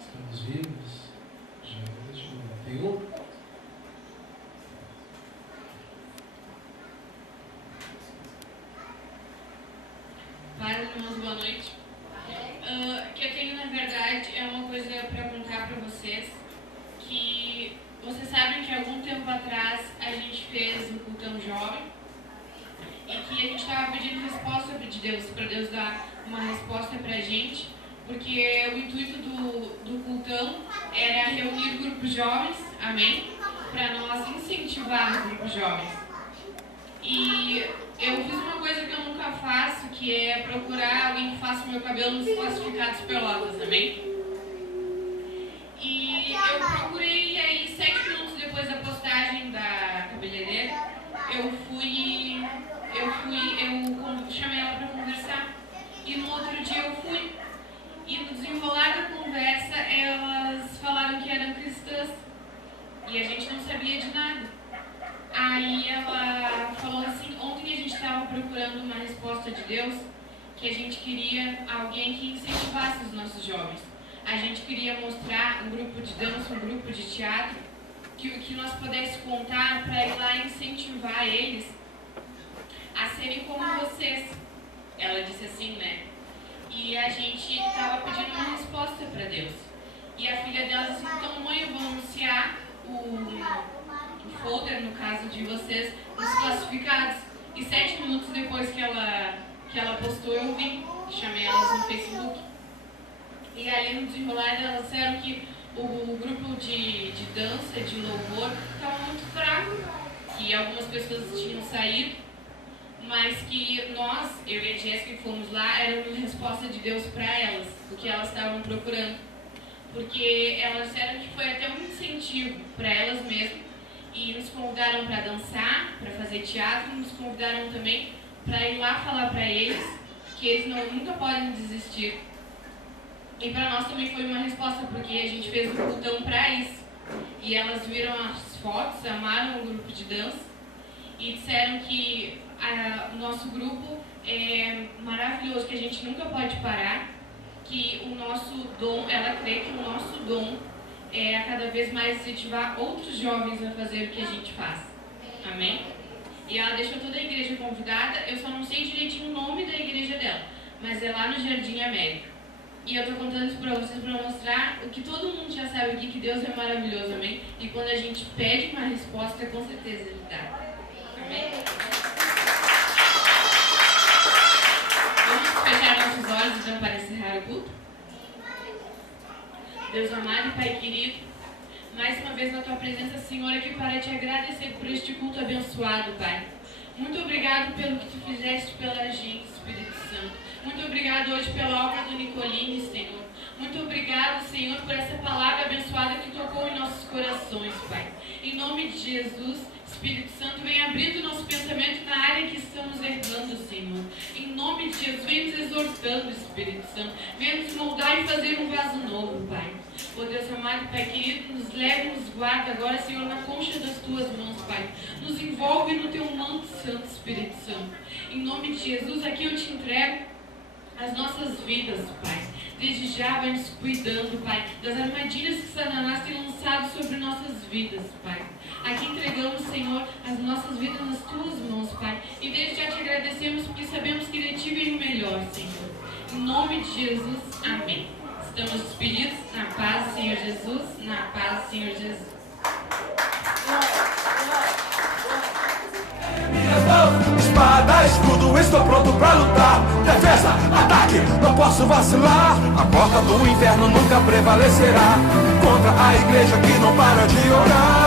estamos vivos, já é um testemunho. Tem um? Paz, irmãos, boa noite. Que eu tenho, na verdade, é uma coisa para contar para vocês, que vocês sabem que algum tempo atrás a gente fez um cultão jovem e que a gente estava pedindo resposta de Deus, para Deus dar uma resposta para a gente, porque o intuito do cultão era reunir grupos jovens, amém? Para nós incentivar grupos jovens. E eu fiz uma coisa que eu nunca faço, que é procurar alguém que faça o meu cabelo nos classificados Pelotas, amém? E eu procurei, e aí 7 minutos depois da postagem da cabeleireira, eu chamei ela para conversar. E no outro dia eu fui. E no desenrolar da conversa, elas falaram que eram cristãs. E a gente não sabia de nada. Aí ela falou assim, ontem a gente estava procurando uma resposta de Deus, que a gente queria alguém que incentivasse os nossos jovens. A gente queria mostrar um grupo de dança, um grupo de teatro, que nós pudéssemos contar para ir lá incentivar eles a serem como vocês. Ela disse assim, né? E a gente estava pedindo uma resposta para Deus. E a filha dela disse, então mãe, eu vou anunciar o folder, no caso de vocês, os classificados. E 7 minutos depois que ela postou, eu vi, chamei elas no Facebook. E ali no desenrolar elas disseram que o grupo de dança, de louvor, estava muito fraco, que algumas pessoas tinham saído, mas que nós, eu e a Jéssica, que fomos lá, era uma resposta de Deus para elas, o que elas estavam procurando. Porque elas disseram que foi até um incentivo para elas mesmas, e nos convidaram para dançar, para fazer teatro, e nos convidaram também para ir lá falar para eles que eles nunca podem desistir. E para nós também foi uma resposta, porque a gente fez um cultão para isso. E elas viram as fotos, amaram o grupo de dança e disseram que o nosso grupo é maravilhoso, que a gente nunca pode parar, que o nosso dom, ela crê que o nosso dom é a cada vez mais incentivar outros jovens a fazer o que a gente faz. Amém? E ela deixou toda a igreja convidada, eu só não sei direitinho o nome da igreja dela, mas é lá no Jardim América. E eu estou contando isso para vocês para mostrar o que todo mundo já sabe aqui, que Deus é maravilhoso, amém? E quando a gente pede uma resposta, com certeza Ele dá. Amém? Vamos fechar nossos olhos então para encerrar o culto? Deus amado e Pai querido, mais uma vez na Tua presença, Senhor, aqui para Te agradecer por este culto abençoado, Pai. Muito obrigado pelo que Tu fizeste pela gente, Espírito Santo. Muito obrigado hoje pela obra do Nicoline, Senhor. Muito obrigado, Senhor, por essa palavra abençoada que tocou em nossos corações, Pai. Em nome de Jesus, Espírito Santo, vem abrindo nosso pensamento na área que estamos errando, Senhor. Em nome de Jesus, vem nos exortando, Espírito Santo. Vem nos moldar e fazer um vaso novo, Pai. Ó Deus amado, Pai querido, nos leve e nos guarda agora, Senhor, na concha das Tuas mãos, Pai. Nos envolve no Teu manto santo, Espírito Santo. Em nome de Jesus, aqui eu Te entrego as nossas vidas, Pai. Desde já vai nos cuidando, Pai, das armadilhas que Satanás tem lançado sobre nossas vidas, Pai. Aqui entregamos, Senhor, as nossas vidas nas Tuas mãos, Pai. E desde já Te agradecemos porque sabemos que de Ti vem o melhor, Senhor. Em nome de Jesus, amém. Estamos despedidos na paz do Senhor Jesus, na paz do Senhor Jesus. Espada, escudo, estou pronto pra lutar. Defesa, ataque, não posso vacilar. A porta do inferno nunca prevalecerá contra a igreja que não para de orar.